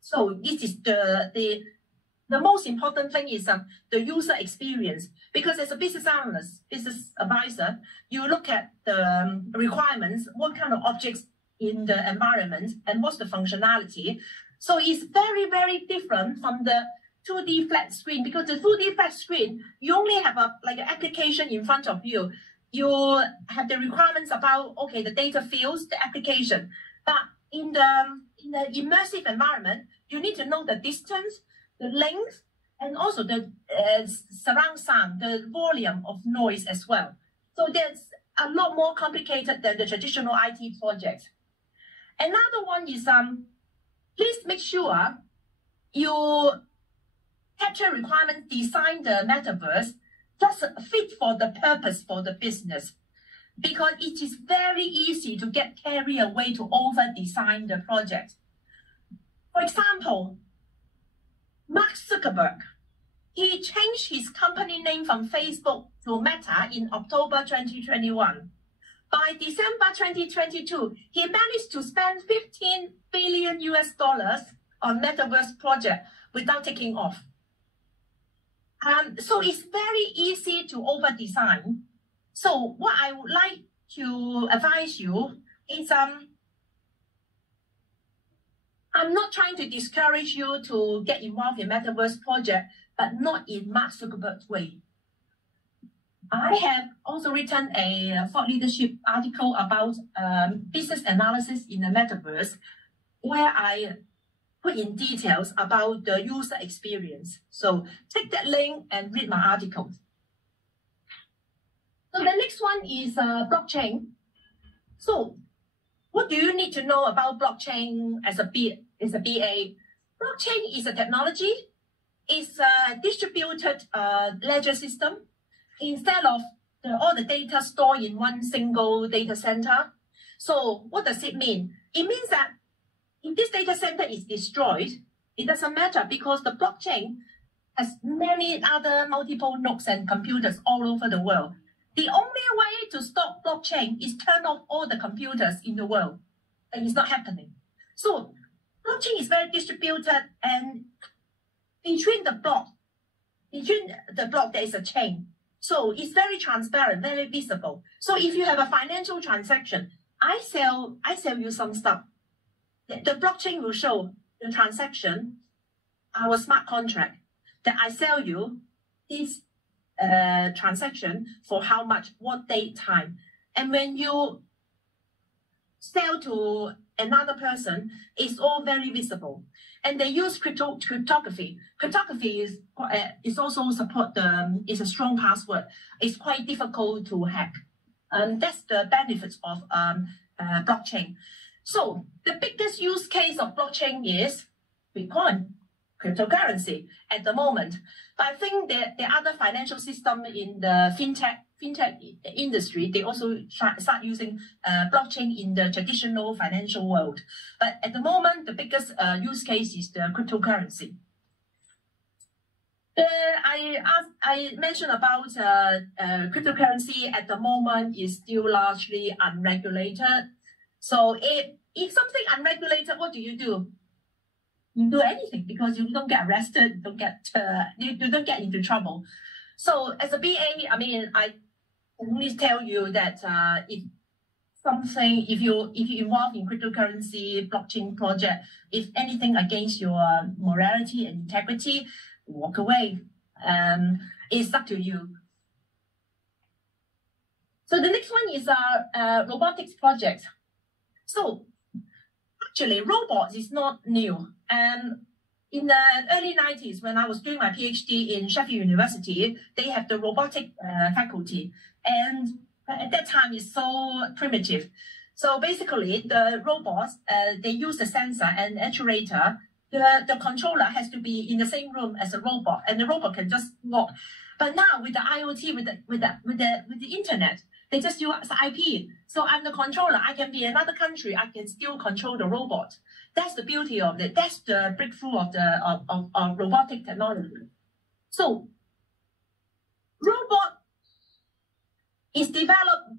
So this is the most important thing is the user experience. Because as a business analyst, business advisor, you look at the requirements, what kind of objects in the environment, and what's the functionality. So it's very, very different from the 2D flat screen, because the 2D flat screen, you only have like an application in front of you. You have the requirements about, okay, the data fields, the application. But in the immersive environment, you need to know the distance, the length, and also the surround sound, the volume of noise as well. So that's a lot more complicated than the traditional IT project. Another one is, please make sure you capture requirements, design the metaverse just fit for the purpose for the business. Because it is very easy to get carried away to over-design the project. For example, Mark Zuckerberg, he changed his company name from Facebook to Meta in October 2021. By December 2022, he managed to spend $15 billion on metaverse project without taking off. So it's very easy to over-design. So what I would like to advise you is, I'm not trying to discourage you to get involved in metaverse project, but not in Mark Zuckerberg's way. I have also written a thought leadership article about business analysis in the metaverse, where I put in details about the user experience. So take that link and read my article. So the next one is blockchain. So what do you need to know about blockchain as a BA? Blockchain is a technology. It's a distributed ledger system. Instead of all the data stored in one single data center. So what does it mean? It means that if this data center is destroyed, it doesn't matter, because the blockchain has many other multiple nodes and computers all over the world. The only way to stop blockchain is turn off all the computers in the world. And it's not happening. So blockchain is very distributed, and between the block there is a chain. So it's very transparent, very visible. So if you have a financial transaction, I sell you some stuff. The blockchain will show the transaction, our smart contract, that I sell you this transaction for how much, what date, time. And when you sell to another person, it's all very visible. And they use cryptography. Cryptography is also is a strong password. It's quite difficult to hack. That's the benefits of blockchain. So the biggest use case of blockchain is Bitcoin, cryptocurrency at the moment. But I think that the other financial system in the fintech industry, they also start using blockchain in the traditional financial world. But at the moment, the biggest use case is the cryptocurrency. I mentioned about cryptocurrency at the moment is still largely unregulated. So if something unregulated, what do? You do anything, because you don't get arrested, you don't get into trouble. So as a BA, I mean, I can only tell you that if you involve in cryptocurrency blockchain project, if anything against your morality and integrity, walk away. It's up to you. So the next one is robotics project. So actually, robots is not new. In the early 90s, when I was doing my PhD in Sheffield University, they have the robotic faculty. And at that time, it's so primitive. So basically, the robots, they use the sensor and actuator. The controller has to be in the same room as a robot, and the robot can just walk. But now with the IoT, with the internet, they just use IP. So I'm the controller. I can be in another country. I can still control the robot. That's the beauty of it. That's the breakthrough of robotic technology. So robot is developed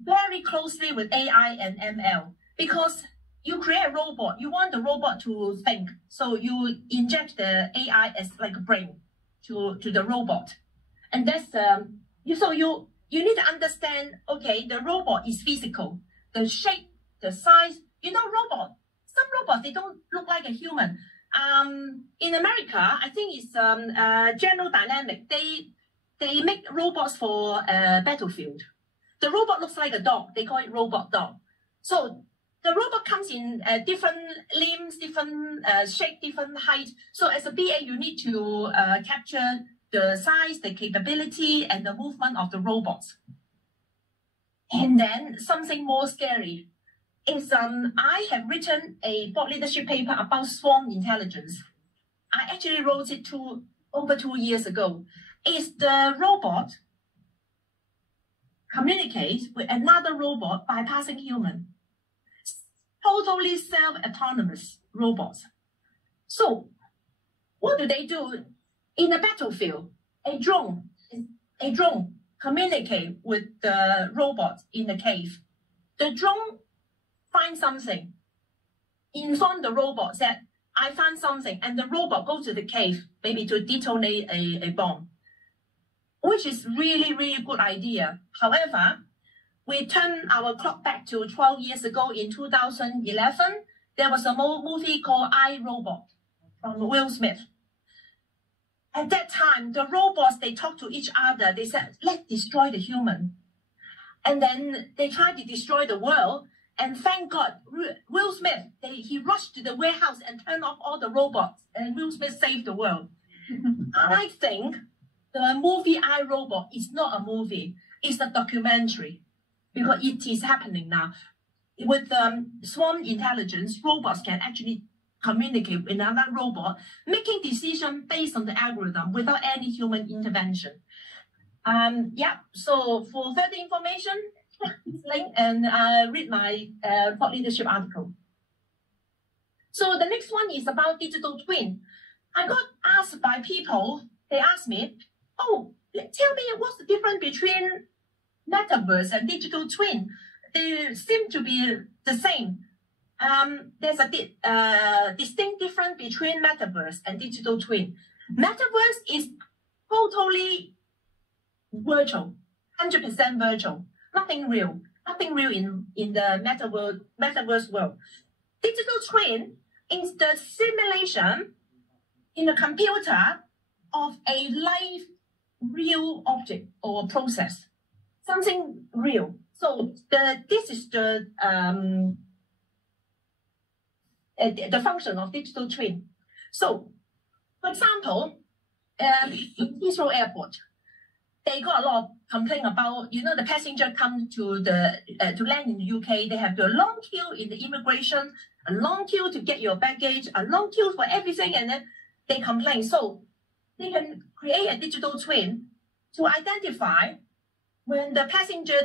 very closely with AI and ML, because you create a robot, you want the robot to think. So you inject the AI as like a brain to the robot. And that's you need to understand, okay, the robot is physical, the shape, the size. You know, robot some robots, they don't look like a human. In America, I think it's General Dynamics. They make robots for battlefield. The robot looks like a dog. They call it robot dog. So the robot comes in different limbs, different shape, different height. So as a BA, you need to capture the size, the capability, and the movement of the robots. And then something more scary is I have written a board leadership paper about swarm intelligence. I actually wrote it over 2 years ago. Is the robot communicate with another robot bypassing human? Totally self-autonomous robots. So what do they do in a battlefield? A drone communicate with the robot in the cave. The drone finds something, inform the robot that I found something, and the robot goes to the cave, maybe to detonate a bomb, which is really, really good idea. However, we turn our clock back to 12 years ago in 2011. There was a movie called I, Robot from Will Smith. At that time, the robots, they talk to each other. They said, let's destroy the human. And then they tried to destroy the world. And thank God, Will Smith, he rushed to the warehouse and turned off all the robots. And Will Smith saved the world. I think the movie I, Robot is not a movie. It's a documentary. Because it is happening now. With swarm intelligence, robots can actually communicate with another robot, making decisions based on the algorithm without any human intervention. So for further information, click this link and read my thought leadership article. So the next one is about digital twin. I got asked by people, they asked me, oh, tell me what's the difference between metaverse and digital twin. They seem to be the same. There's a distinct difference between metaverse and digital twin. Metaverse is totally virtual, 100% virtual, nothing real in the metaverse world. Digital twin is the simulation in a computer of a live real object or process, something real. So this is the function of digital twin. So, for example, in Heathrow Airport, they got a lot of complaint about, the passenger come to land in the UK, they have the long queue in the immigration, a long queue to get your baggage, a long queue for everything, and then they complain. So they can create a digital twin to identify when the passenger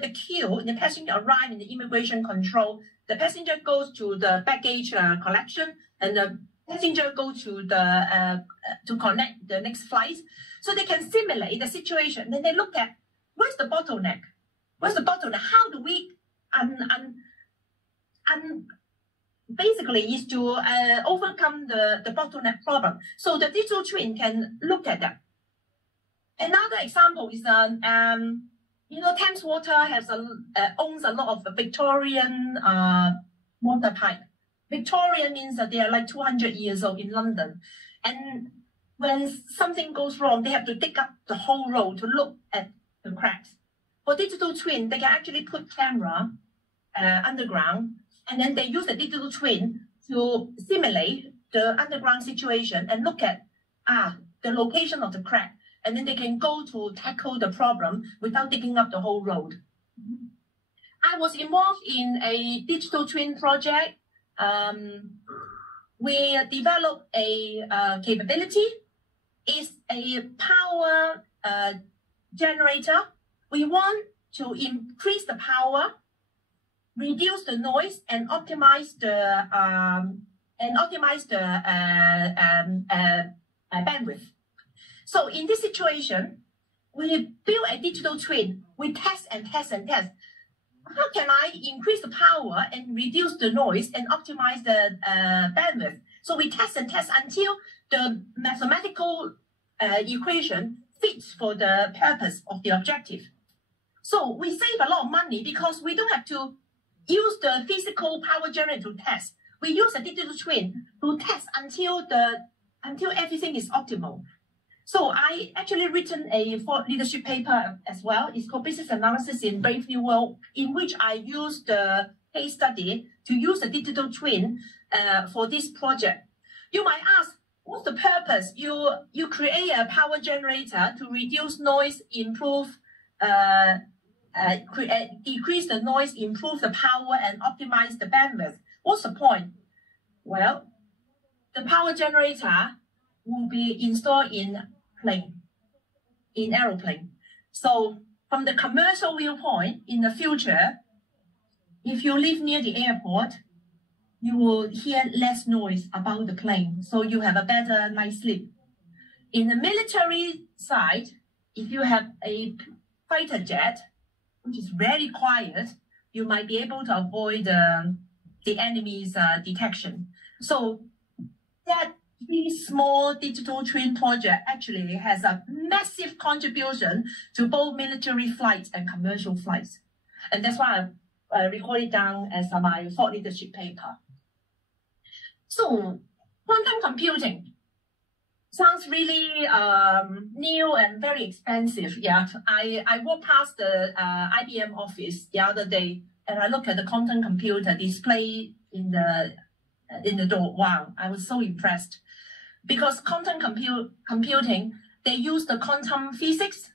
arrive in the immigration control, the passenger goes to the baggage collection, and the passenger goes to connect the next flight. So they can simulate the situation. Then they look at where's the bottleneck? How do we basically is to overcome the bottleneck problem. So the digital twin can look at that. Another example is Thames Water owns a lot of Victorian water pipe. Victorian means that they are like 200 years old in London. And when something goes wrong, they have to dig up the whole road to look at the cracks. For digital twin, they can actually put camera underground, and then they use the digital twin to simulate the underground situation and look at the location of the crack. And then they can go to tackle the problem without digging up the whole road. I was involved in a digital twin project. We developed a capability. It's a power generator. We want to increase the power, reduce the noise, and optimize the bandwidth. So in this situation, we build a digital twin. We test and test and test. How can I increase the power and reduce the noise and optimize the bandwidth? So we test and test until the mathematical equation fits for the purpose of the objective. So we save a lot of money because we don't have to use the physical power generator to test. we use a digital twin to test until everything is optimal. So I actually written a thought leadership paper as well. It's called Business Analysis in Brave New World, in which I used the case study to use a digital twin for this project. You might ask, what's the purpose? You create a power generator to reduce noise, improve, decrease the noise, improve the power, and optimize the bandwidth. What's the point? Well, the power generator will be installed in aeroplane. So from the commercial viewpoint, in the future, if you live near the airport, you will hear less noise about the plane, so you have a better night's sleep. In the military side, if you have a fighter jet, which is very quiet, you might be able to avoid the enemy's detection. So that really small digital twin project actually has a massive contribution to both military flights and commercial flights. And that's why I recorded down as my thought leadership paper. So quantum computing sounds really new and very expensive. Yeah, I walked past the IBM office the other day and I looked at the quantum computer display in the door. Wow, I was so impressed. Because quantum computing, they use the quantum physics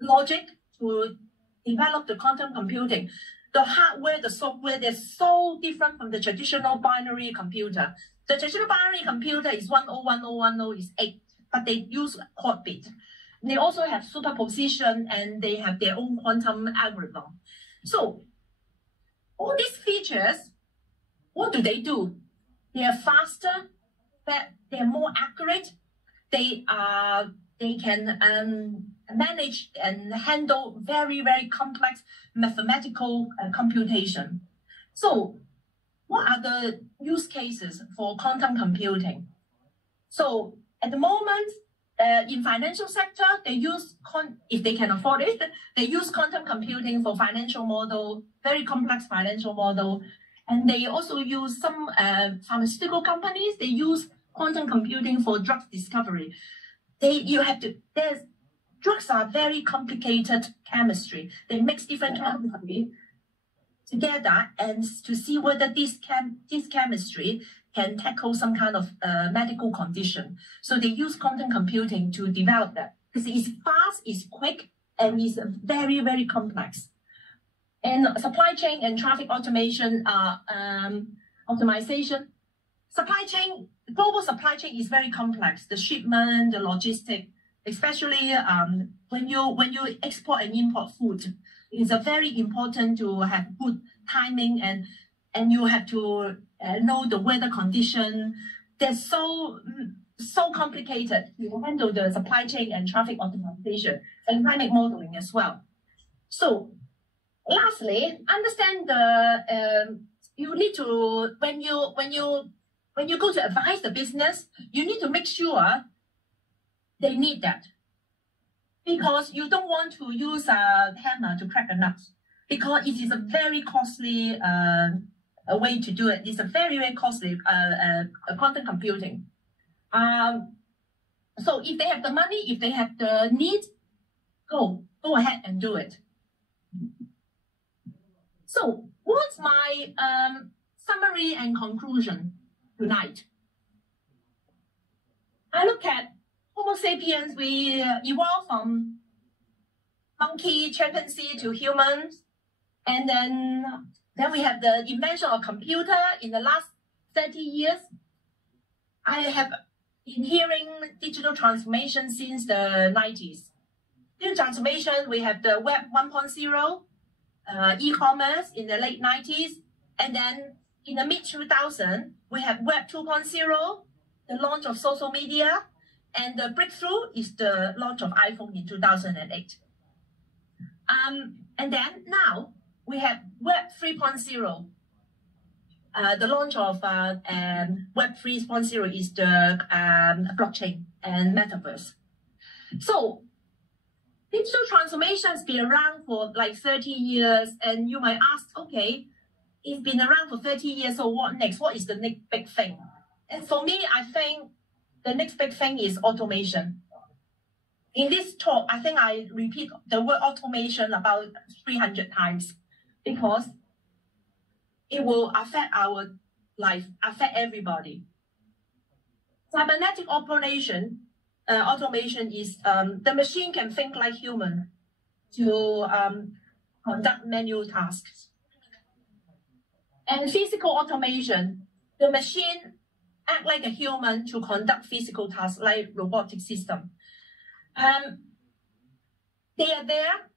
logic to develop the quantum computing. The hardware, the software, they're so different from the traditional binary computer. The traditional binary computer is 101010 is 8, but they use quad bit. They also have superposition and they have their own quantum algorithm. So all these features, what do? They are faster, they're more accurate, they can manage and handle very, very complex mathematical computation. So what are the use cases for quantum computing? So at the moment, in financial sector, they use, if they can afford it, they use quantum computing for financial model, very complex financial model. And they also use some pharmaceutical companies, they use quantum computing for drug discovery. Drugs are very complicated chemistry. They mix different chemistry together and to see whether this chemistry can tackle some kind of medical condition. So they use quantum computing to develop that because it's fast, it's quick, and it's very, very complex. And supply chain and traffic automation, optimization. Global supply chain is very complex. The shipment, the logistic, especially when you export and import food, it's very important to have good timing and you have to know the weather condition. They're so complicated. You handle the supply chain and traffic optimization and climate modeling as well. So lastly, understand you need to when you go to advise the business, you need to make sure they need that. Because you don't want to use a hammer to crack a nut. Because it is a very costly a way to do it. It's a very, very costly quantum computing. So if they have the money, if they have the need, go ahead and do it. So what's my summary and conclusion tonight? I look at Homo sapiens, we evolved from monkey, chimpanzee to humans. And then we have the invention of computer in the last 30 years. I have been hearing digital transformation since the 90s. Digital transformation, we have the Web 1.0, e-commerce in the late 90s. And then in the mid-2000s, we have Web 2.0, the launch of social media. And the breakthrough is the launch of iPhone in 2008. And then now we have Web 3.0. The launch of Web 3.0 is the blockchain and metaverse. So digital transformation has been around for like 30 years. And you might ask, okay, it's been around for 30 years, so what next? What is the next big thing? And for me, I think the next big thing is automation. In this talk, I think I repeat the word automation about 300 times because it will affect our life, affect everybody. Cybernetic automation is the machine can think like human to conduct manual tasks. And physical automation, the machine act like a human to conduct physical tasks like robotic system. They are there,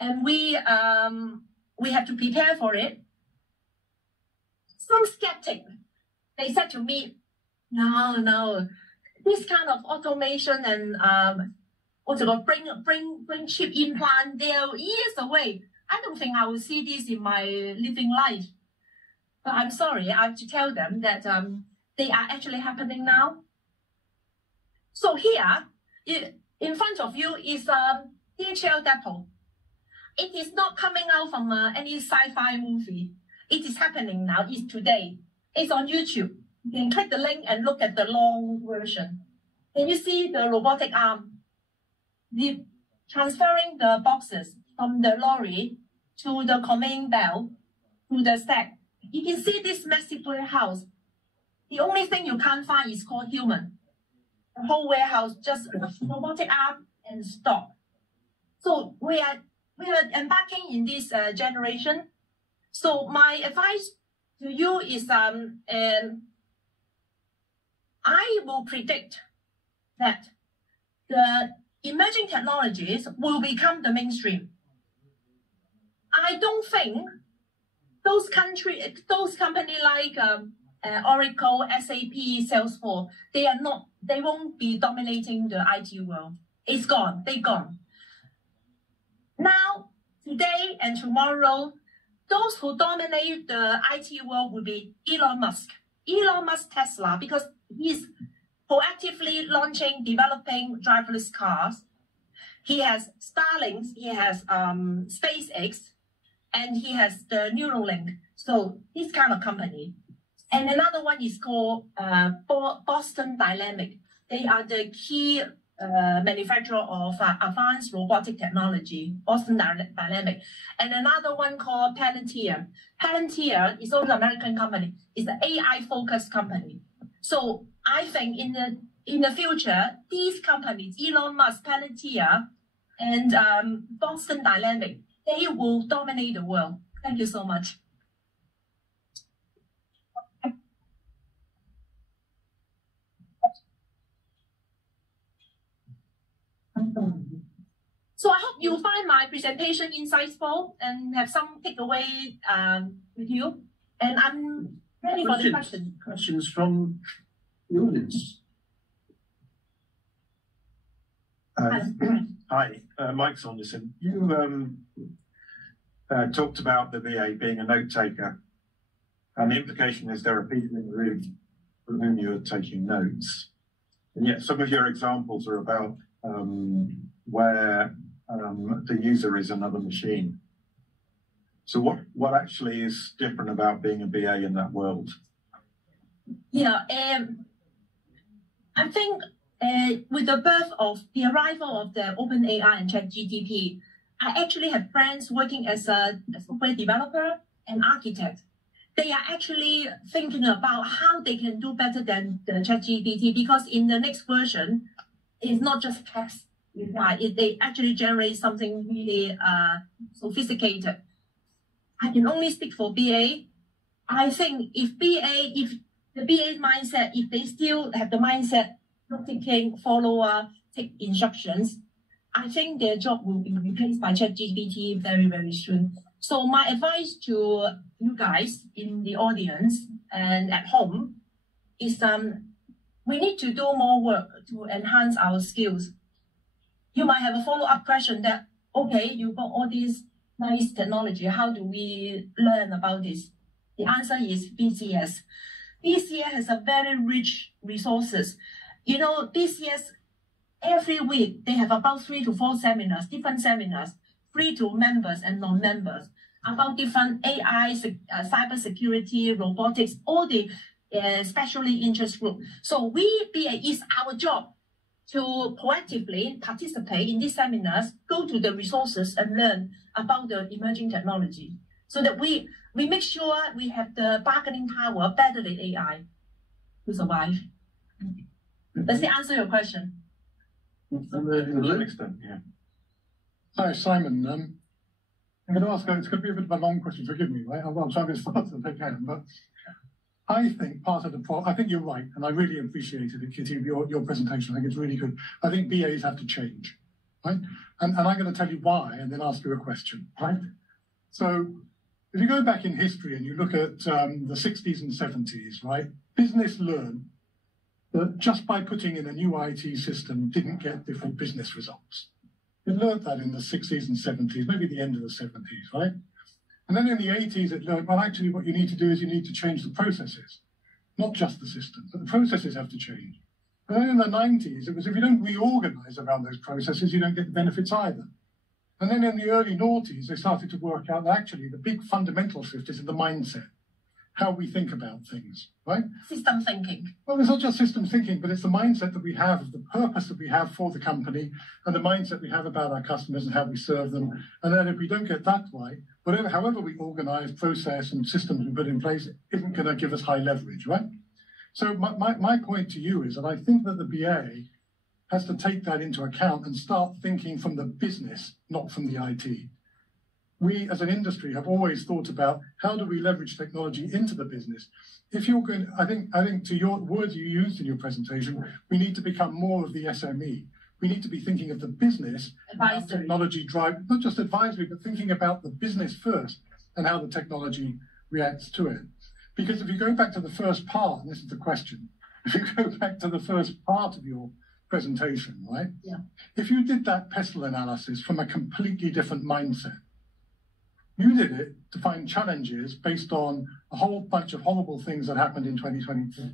and we have to prepare for it. Some skeptic, they said to me, no, this kind of automation and bring chip implant, they are years away. I don't think I will see this in my living life. But I'm sorry, I have to tell them that they are actually happening now. So here, in front of you is DHL depot. It is not coming out from any sci-fi movie. It is happening now. It's today. It's on YouTube. You can click the link and look at the long version. Can you see the robotic arm? Transferring the boxes from the lorry to the conveying belt to the stack. You can see this massive warehouse. The only thing you can't find is called human. The whole warehouse just robotic arm and stop. So we are embarking in this generation. So my advice to you is I will predict that the emerging technologies will become the mainstream. I don't think those companies like Oracle, SAP, Salesforce, they won't be dominating the IT world. It's gone. They're gone. Now, today and tomorrow, those who dominate the IT world will be Elon Musk. Elon Musk Tesla, because he's proactively developing driverless cars. He has Starlink, he has SpaceX, and he has the Neuralink. So this kind of company. And another one is called Boston Dynamics. They are the key manufacturer of advanced robotic technology, Boston Dynamics. And another one called Palantir. Palantir is also an American company. It's an AI-focused company. So I think in the future, these companies, Elon Musk, Palantir, and Boston Dynamics, they will dominate the world. Thank you so much. So I hope you find my presentation insightful and have some takeaway with you. And I'm ready for the questions. Questions from the audience. Hi, Mike Saunderson. You talked about the VA being a note taker, and the implication is there are people in the room from whom you're taking notes. And yet some of your examples are about where the user is another machine. So what actually is different about being a BA in that world? Yeah, I think with the arrival of the OpenAI and ChatGPT, I actually have friends working as a software developer and architect. They are actually thinking about how they can do better than the ChatGPT, because in the next version, it's not just text reply. They actually generate something really sophisticated. I can only speak for BA. I think if the BA mindset, if they still have the mindset not taking take instructions, I think their job will be replaced by ChatGPT very, very soon. So my advice to you guys in the audience and at home is we need to do more work to enhance our skills. You might have a follow-up question that, okay, you got all this nice technology, how do we learn about this? The answer is BCS. BCS has a very rich resources. You know, BCS, every week, they have about 3 to 4 seminars, different seminars, free to members and non-members. about different AI, cyber security, robotics, all the specially interest group. So we, BA, is our job to proactively participate in these seminars, go to the resources and learn about the emerging technology, so that we make sure we have the bargaining power better than AI to survive. Does it answer your question? To an extent, yeah. Hi, Simon. I'm going to ask, it's going to be a bit of a long question, forgive me, right? I'll try to be as fast as I can, but I think part of the problem, I think you're right, and I really appreciated it, Kitty, your presentation. I think it's really good. I think BAs have to change, right? And I'm going to tell you why, and then ask you a question, right? So if you go back in history and you look at the 60s and 70s, right? Business learned that just by putting in a new IT system didn't get different business results. It learned that in the 60s and 70s, maybe the end of the 70s, right? And then in the 80s, it learned, well, actually, what you need to do is you need to change the processes, not just the system, but the processes have to change. And then in the 90s, it was if you don't reorganize around those processes, you don't get the benefits either. And then in the early noughties, they started to work out that actually the big fundamental shift is in the mindset, how we think about things, right? System thinking. Well, it's not just system thinking, but it's the mindset that we have, the purpose that we have for the company, and the mindset we have about our customers and how we serve them. And then if we don't get that right, however we organize, process, and systems we put in place, it isn't going to give us high leverage, right? So my point to you is that I think that the BA has to take that into account and start thinking from the business, not from the IT. We, as an industry, have always thought about how do we leverage technology into the business. If you're going, I think to your words you used in your presentation, we need to become more of the SME. We need to be thinking of the business, how technology drive, not just advisory, but thinking about the business first and how the technology reacts to it. Because if you go back to the first part, and this is the question, if you go back to the first part of your presentation, right? Yeah. If you did that pestle analysis from a completely different mindset, you did it to find challenges based on a whole bunch of horrible things that happened in 2022.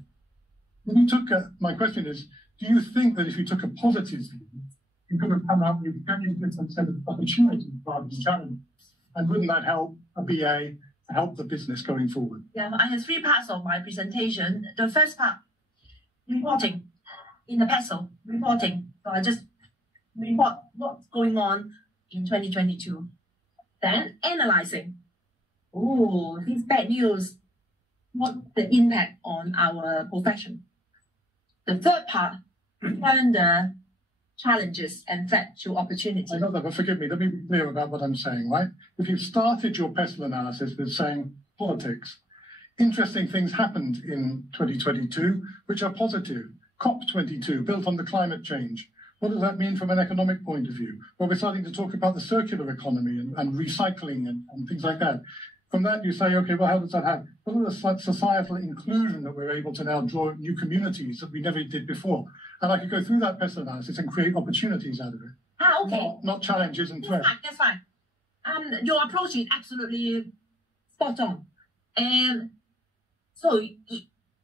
When you took my question is, do you think that if you took a positive view, you could have come up with a very different set of opportunities rather than challenges? And wouldn't that help a BA to help the business going forward? Yeah, I have 3 parts of my presentation. The first part, reporting. In the pestle, reporting. So I just report what's going on in 2022. Then analyzing. Oh, this bad news. What's the impact on our profession? The third part, turn the challenges and threat to opportunity. I know that, but forgive me, let me be clear about what I'm saying, right? If you started your pestle analysis with saying politics, interesting things happened in 2022, which are positive. COP22, built on the climate change. What does that mean from an economic point of view? Well, we're starting to talk about the circular economy and recycling and things like that. From that, you say, okay, well, how does that happen? What are the societal inclusion that we're able to now draw new communities that we never did before? And I could go through that pestle analysis and create opportunities out of it. Okay. Not challenges and threats. That's fine. Your approach is absolutely spot on. And so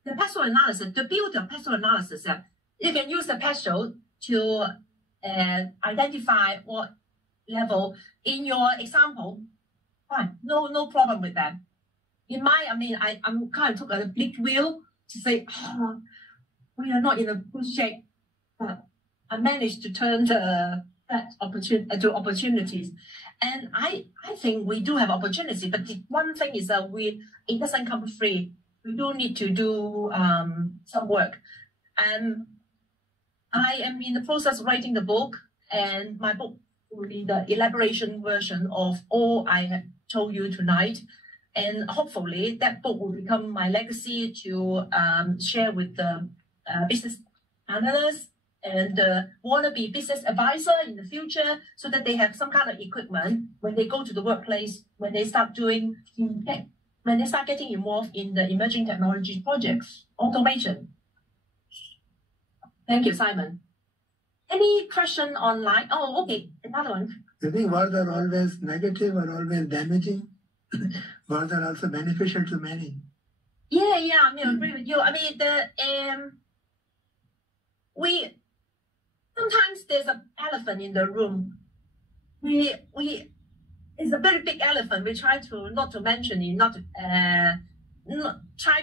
the pestle analysis, the beauty of pestle analysis, you can use the pestle to identify what level in your example. Fine, no problem with that. In my, I'm kind of took a big wheel to say, we are not in a good shape, but I managed to turn that to opportunities. And I think we do have opportunity, but the one thing is that it doesn't come free. We do need to do some work. And I am in the process of writing the book, and my book will be the elaboration version of all I have told you tonight. And hopefully that book will become my legacy to share with the business analysts and wannabe business advisor in the future, so that they have some kind of equipment when they go to the workplace, when they start getting involved in the emerging technology projects, automation. Thank you, Simon. Any question online? Oh, okay, another one. You think words are always negative or always damaging? Words are also beneficial to many. Yeah, I agree with you. Sometimes there's an elephant in the room. We it's a very big elephant. We try to not to mention it, not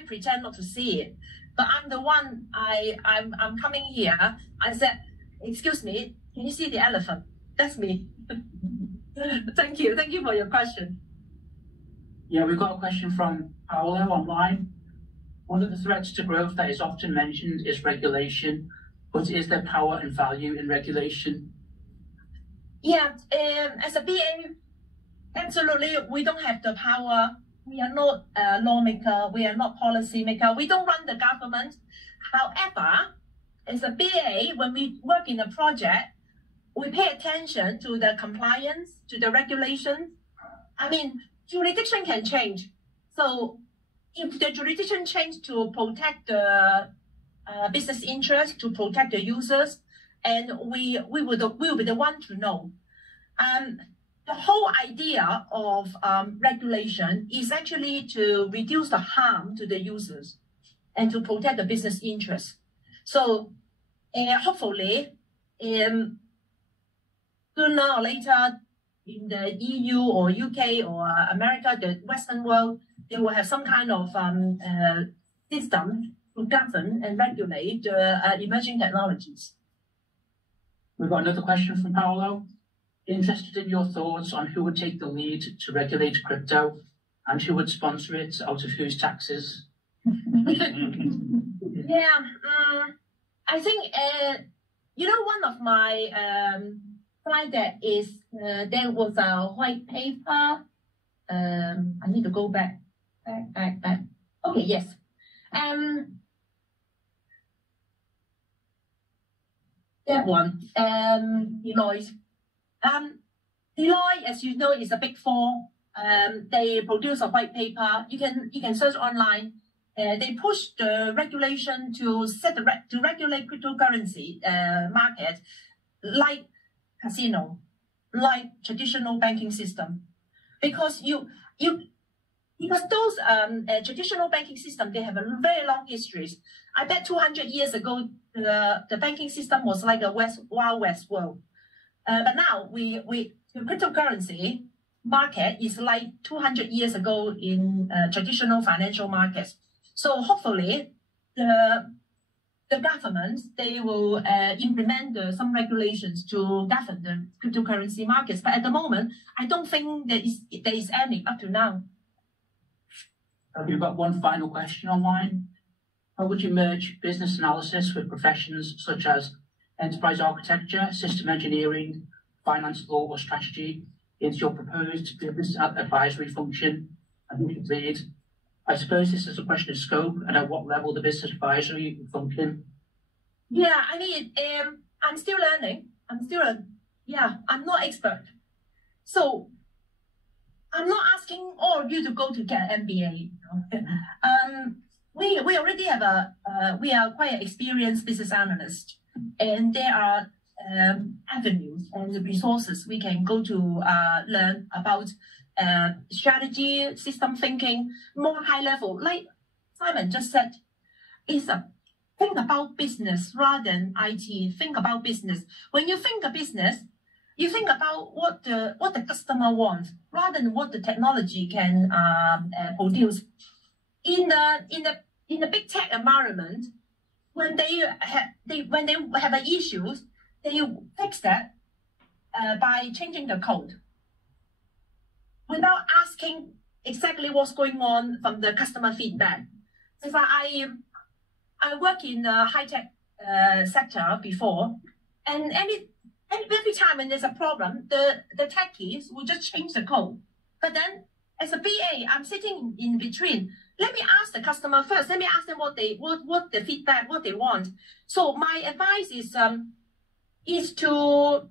pretend not to see it. But I'm the one. I'm coming here. I said, "Excuse me, can you see the elephant?" That's me. Thank you for your question. Yeah, we've got a question from Paolo online. One of the threats to growth that is often mentioned is regulation, but is there power and value in regulation? Yeah, as a BA, absolutely, we don't have the power. We are not a lawmaker. We are not policy maker. We don't run the government. However, as a BA, when we work in a project, we pay attention to the compliance, to the regulations. I mean, jurisdiction can change. So if the jurisdiction change to protect the business interest, to protect the users, and we will be the one to know. The whole idea of regulation is actually to reduce the harm to the users and to protect the business interests. So hopefully, sooner or later, in the EU or UK or America, the Western world, they will have some kind of system to govern and regulate the emerging technologies. We've got another question from Paolo. Interested in your thoughts on who would take the lead to regulate crypto and who would sponsor it out of whose taxes? Yeah, I think, one of my slide deck is there was a white paper. I need to go back. Okay, yes. That one, Deloitte. Deloitte, as you know, is a big four. They produce a white paper. You can search online. They push the regulation to to regulate cryptocurrency market, like casino, like traditional banking system, because those traditional banking system, they have a very long histories. I bet 200 years ago the banking system was like a Wild West world. But now the cryptocurrency market is like 200 years ago in traditional financial markets. So hopefully the government, they will implement some regulations to govern the cryptocurrency markets. But at the moment, I don't think there is any up to now. We've got one final question online. How would you merge business analysis with professions such as enterprise architecture, system engineering, finance law, or strategy into your proposed business advisory function? And who should lead? I suppose this is a question of scope and at what level the business advisory function. Yeah, I mean, I'm still learning. I'm not expert. So I'm not asking all of you to go to get an MBA. We already have we are quite an experienced business analyst, and there are avenues and resources we can go to learn about strategy, system thinking, more high level. Like Simon just said, think about business rather than IT. Think about business. When you think of business, you think about what the customer wants rather than what the technology can produce. In the big tech environment, when they have issues, they fix that by changing the code without asking exactly what's going on from the customer feedback. So I work in the high tech sector before, and every time when there's a problem, the techies will just change the code. But then, as a BA, I'm sitting in between. Let me ask the customer first. Let me ask them what the feedback, what they want. So my advice is to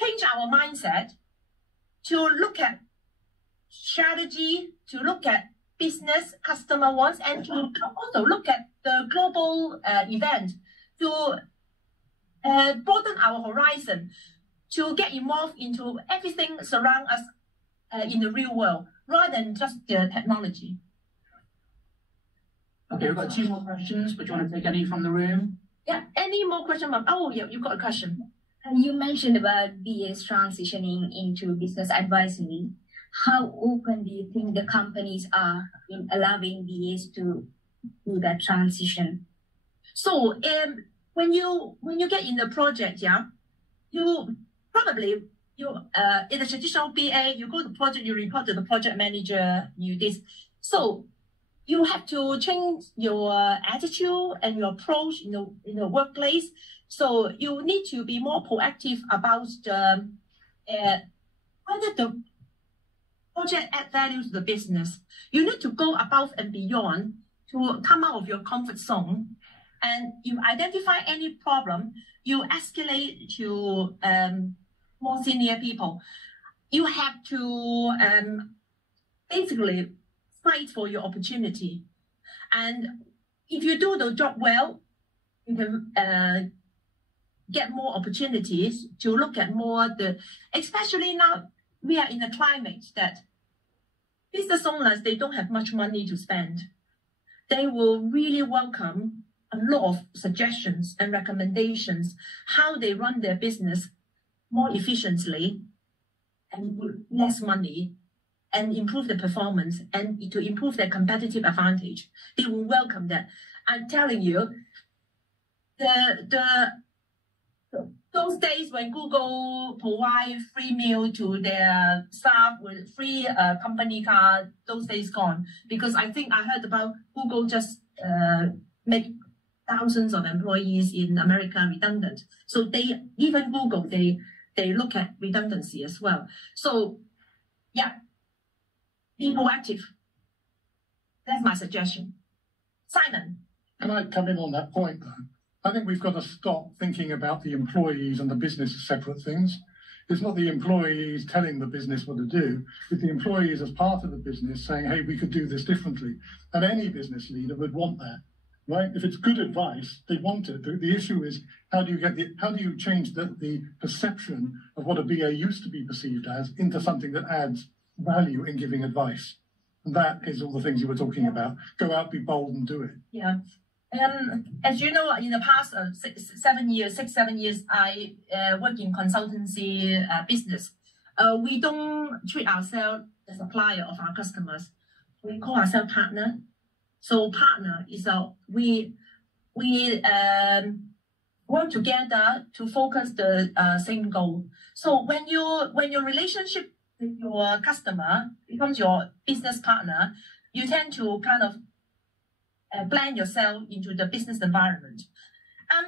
change our mindset, to look at strategy, to look at business customer wants, and to also look at the global event, to broaden our horizon, to get involved into everything surround us in the real world, rather than just the technology. Okay, we've got 2 more questions, but do you want to take any from the room? Yeah, any more questions? Oh, yeah, you've got a question. You mentioned about BAs transitioning into business advisory. how open do you think the companies are in allowing VAs to do that transition? So when you get in the project, yeah, you probably in a traditional BA, you go to project, you report to the project manager, you this. So you have to change your attitude and your approach in the workplace. So you need to be more proactive about the whether the project add value to the business. You need to go above and beyond to come out of your comfort zone, and you identify any problem, you escalate to more senior people. You have to basically fight for your opportunity. And if you do the job well, you can get more opportunities to look at more especially now we are in a climate that business owners, they don't have much money to spend. They will really welcome a lot of suggestions and recommendations how they run their business more efficiently and with less money and improve the performance and to improve their competitive advantage. They will welcome that. I'm telling you, those days when Google provide free meal to their staff with free company car, those days gone. Because I think I heard about Google just make thousands of employees in America redundant. So even Google, they look at redundancy as well. So yeah, be proactive. That's my suggestion. Simon. Can I come in on that point though? I think we've got to stop thinking about the employees and the business as separate things. It's not the employees telling the business what to do. It's the employees as part of the business saying, hey, we could do this differently. And any business leader would want that, right? If it's good advice, they want it. The issue is how do you change the perception of what a BA used to be perceived as into something that adds value in giving advice? And that is all the things you were talking about. Go out, be bold and do it. Yeah. As you know, in the past 6-7 years, I work in consultancy business. We don't treat ourselves as a supplier of our customers. We call ourselves partner. So partner is we work together to focus the same goal. So when your relationship with your customer becomes your business partner, you tend to kind of blend yourself into the business environment.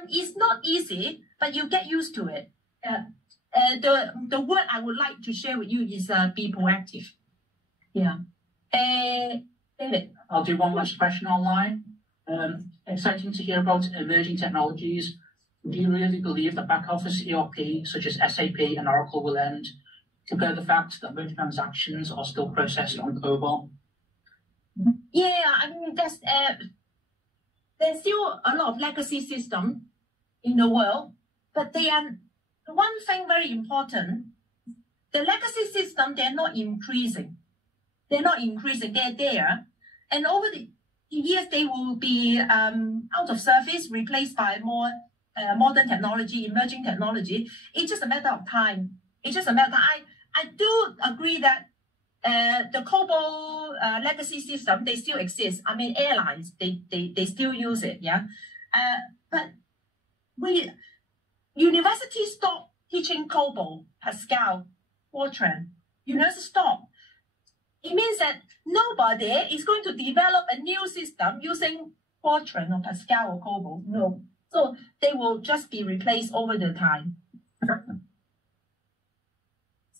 It's not easy, but you get used to it. The word I would like to share with you is be proactive. Yeah. David. I'll do one last question online. Exciting to hear about emerging technologies. Do you really believe that back office ERP, such as SAP and Oracle, will end, compared to the fact that most transactions are still processed on COBOL? Yeah, I mean, there's still a lot of legacy system in the world, but one thing very important, the legacy system, they're not increasing. They're there. And over the years, they will be out of service, replaced by more modern technology, emerging technology. It's just a matter of time. I do agree that the COBOL legacy system, they still exist. I mean, airlines, they still use it, yeah. But universities stop teaching COBOL, Pascal, Fortran. Universities stop. It means that nobody is going to develop a new system using Fortran or Pascal or COBOL. No. So they will just be replaced over the time.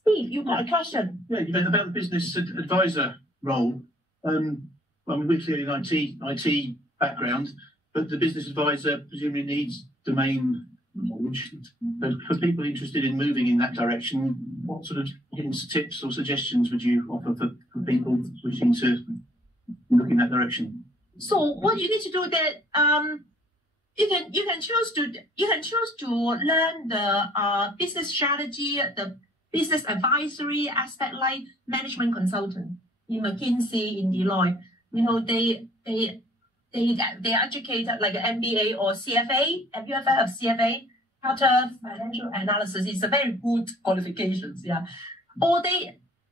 Steve, you've got a question. Yeah, about the business advisor role. I mean, we're clearly an IT background, but the business advisor presumably needs domain knowledge. But for people interested in moving in that direction, what sort of hints, tips, or suggestions would you offer for people wishing to look in that direction? So what you need to do that you can choose to learn the business strategy, the business advisory aspect, like management consultant in McKinsey, in Deloitte. You know, they are educated like an MBA or CFA. Have you ever heard of CFA? Chartered Financial Analysis. It's a very good qualifications, yeah. Or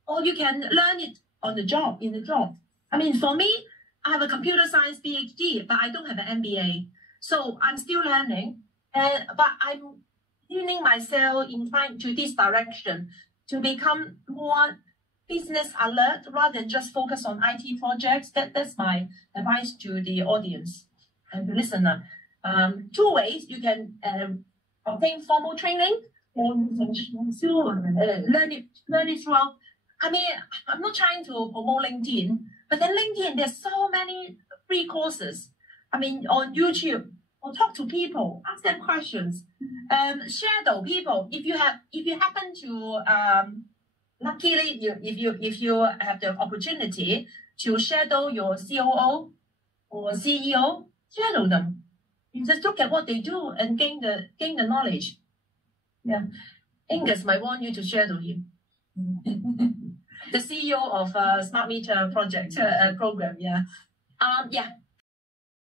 or you can learn it on the job, in the job. I mean, for me, I have a computer science PhD, but I don't have an MBA. So I'm still learning, but I'm tuning myself inclined to this direction to become more business alert rather than just focus on IT projects. That's my advice to the audience and the listener. 2 ways you can obtain formal training, or you can still learn it throughout. I mean, I'm not trying to promote LinkedIn, but then LinkedIn, there's so many free courses. I mean, on YouTube, or talk to people, ask them questions, shadow people. If you happen to luckily, if you have the opportunity to shadow your COO or CEO, shadow them. You just look at what they do and gain the knowledge. Yeah, Angus might want you to shadow him. The CEO of Smart Meter project program. Yeah, yeah.